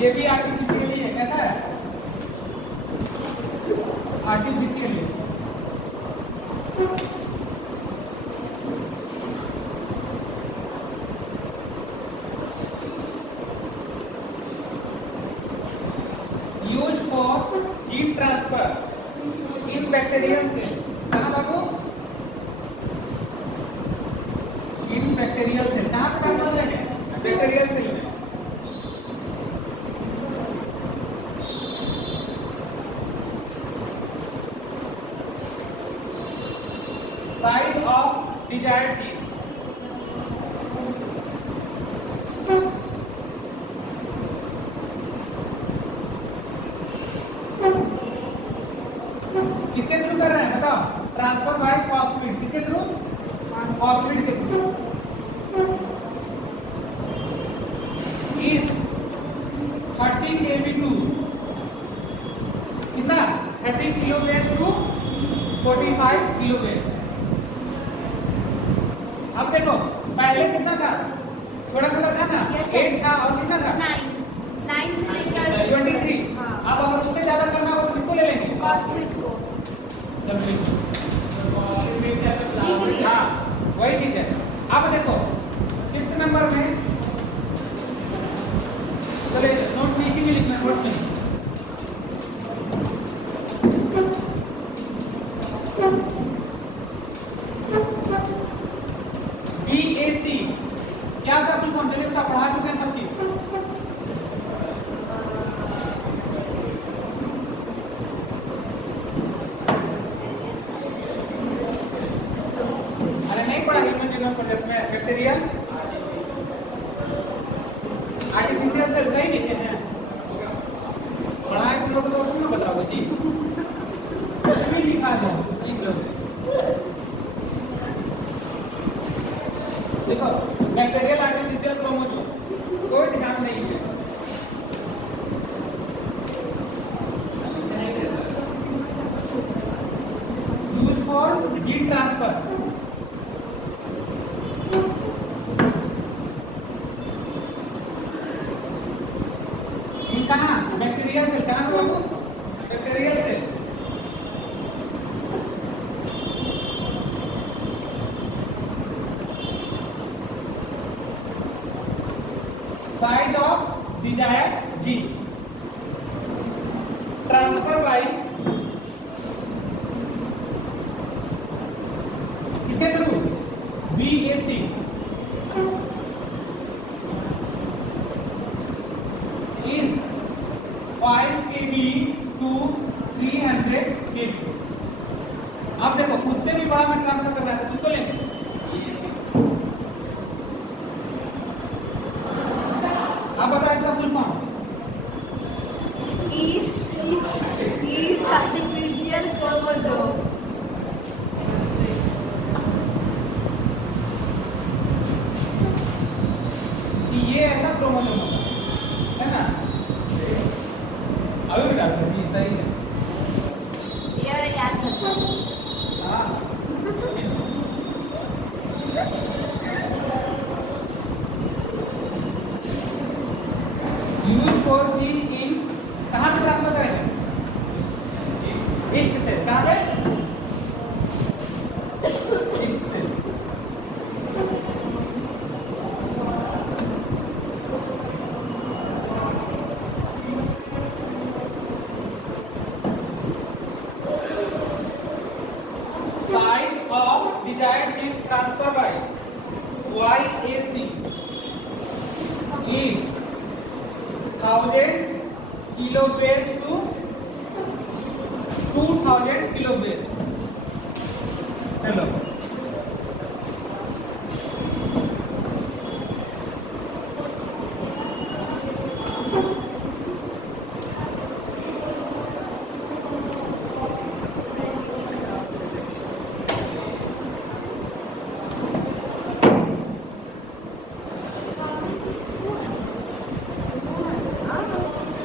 ये भी आर्टिफिशियली है, कैसा है? Artificially. Used for gene transfer in bacterial cell. कहाँ बाबू? In bacterial cell. कहाँ पे काम कर रहे हैं? Bacterial cell में। Size of desired gene. किसके थ्रू कर रहे हैं बताओ? Transfer by phosphate. किसके थ्रू? फॉस्फेट के थ्रू। इज 30 kb2 कितना? 30 kilo base to 45 kilo base. अब देखो पहले कितना था? थोड़ा थोड़ा था ना? Yes, sir. 8 था और कितना था? 9 से लेकर 23। हाँ, अब अगर उससे ज्यादा करना हो तो किसको ले लेंगे? कॉस्मिड को। हाँ वही चीज है। अब देखो कितने नंबर में, चले नोट में इसी में लिखना है, नोट में। BAC क्या था? अपन कॉन्टेक्ट का पढ़ा चुके हैं सब चीज। अरे नहीं पढ़ा ह्यूमन जीनोम प्रोजेक्ट में बैक्टीरियल आर्टिफिशियल सेल सही लिखे हैं। पढ़ा है तुम लोग तो तुम ना बताओ जी, कुछ भी लिखा है लिख लो। देखो बैक्टीरियल आर्टिफिशियल क्रोमोसोम कोई ध्यान नहीं है। Use for gene transfer. कहाँ? Bacterial cell. कहाँ बाबू? Bacterial cell. Size of desired gene transfer by किसके through? BAC। is 5 kb to 300 kb। अब देखो उससे भी बड़ा में ट्रांसफर करना है तो किसको लेंगे? आप बताओ इसका full form. East artificial chromosome। कि ये ऐसा क्रोमोसोम है ना? अभी भी डॉक्टर जी सही है। ये याद था। हाँ। यूज फॉर जीन इन कहाँ से ट्रांसफर करेंगे? ईस्ट से। कहाँ पे? ईस्ट से। Size of desired gene transfer by YAC is 1000 kilobase to 2000 kilobase। चलो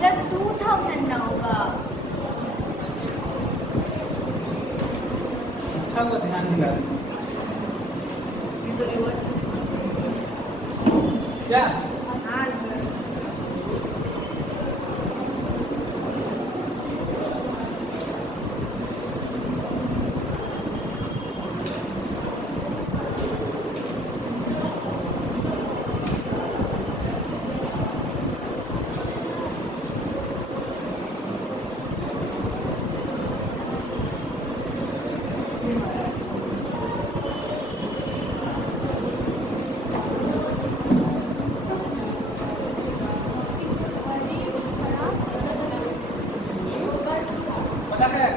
जब 2000 ना होगा। अच्छा हुआ ध्यान दिला। ये तो रिवर्स। क्या? हाँ पता है?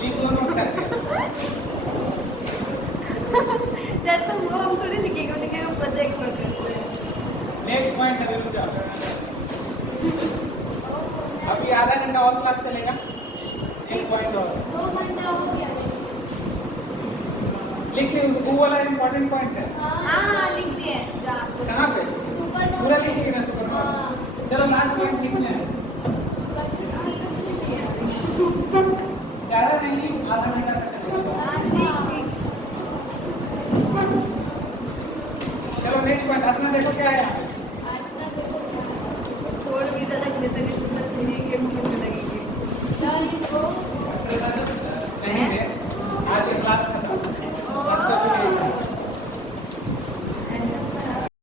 लिख लो नोट करके। सर तो वो हम थोड़ी लिखेंगे लिखेंगे प्रोजेक्ट में करते हैं। नेक्स्ट पॉइंट है रुक जाओ। अभी आधा घंटा और क्लास चलेगा। एक पॉइंट और 2 घंटा हो गया। लिख ली। वो वाला इम्पोर्टेंट पॉइंट है। हाँ लिख लिए जा। कहाँ पे? सुपर पूरा लिखिए ना सुपर। हाँ। चलो लास्ट पॉइंट लिखना है। ज़्यादा नहीं, आधा घंटा तक चलेगा। हाँ ठीक ठीक। चलो नेक्स्ट पॉइंट असना देखो क्या है। आज तक कोड भी तक लेते नहीं, दूसरा खेलेंगे, मुझे लगेगी। Done it go.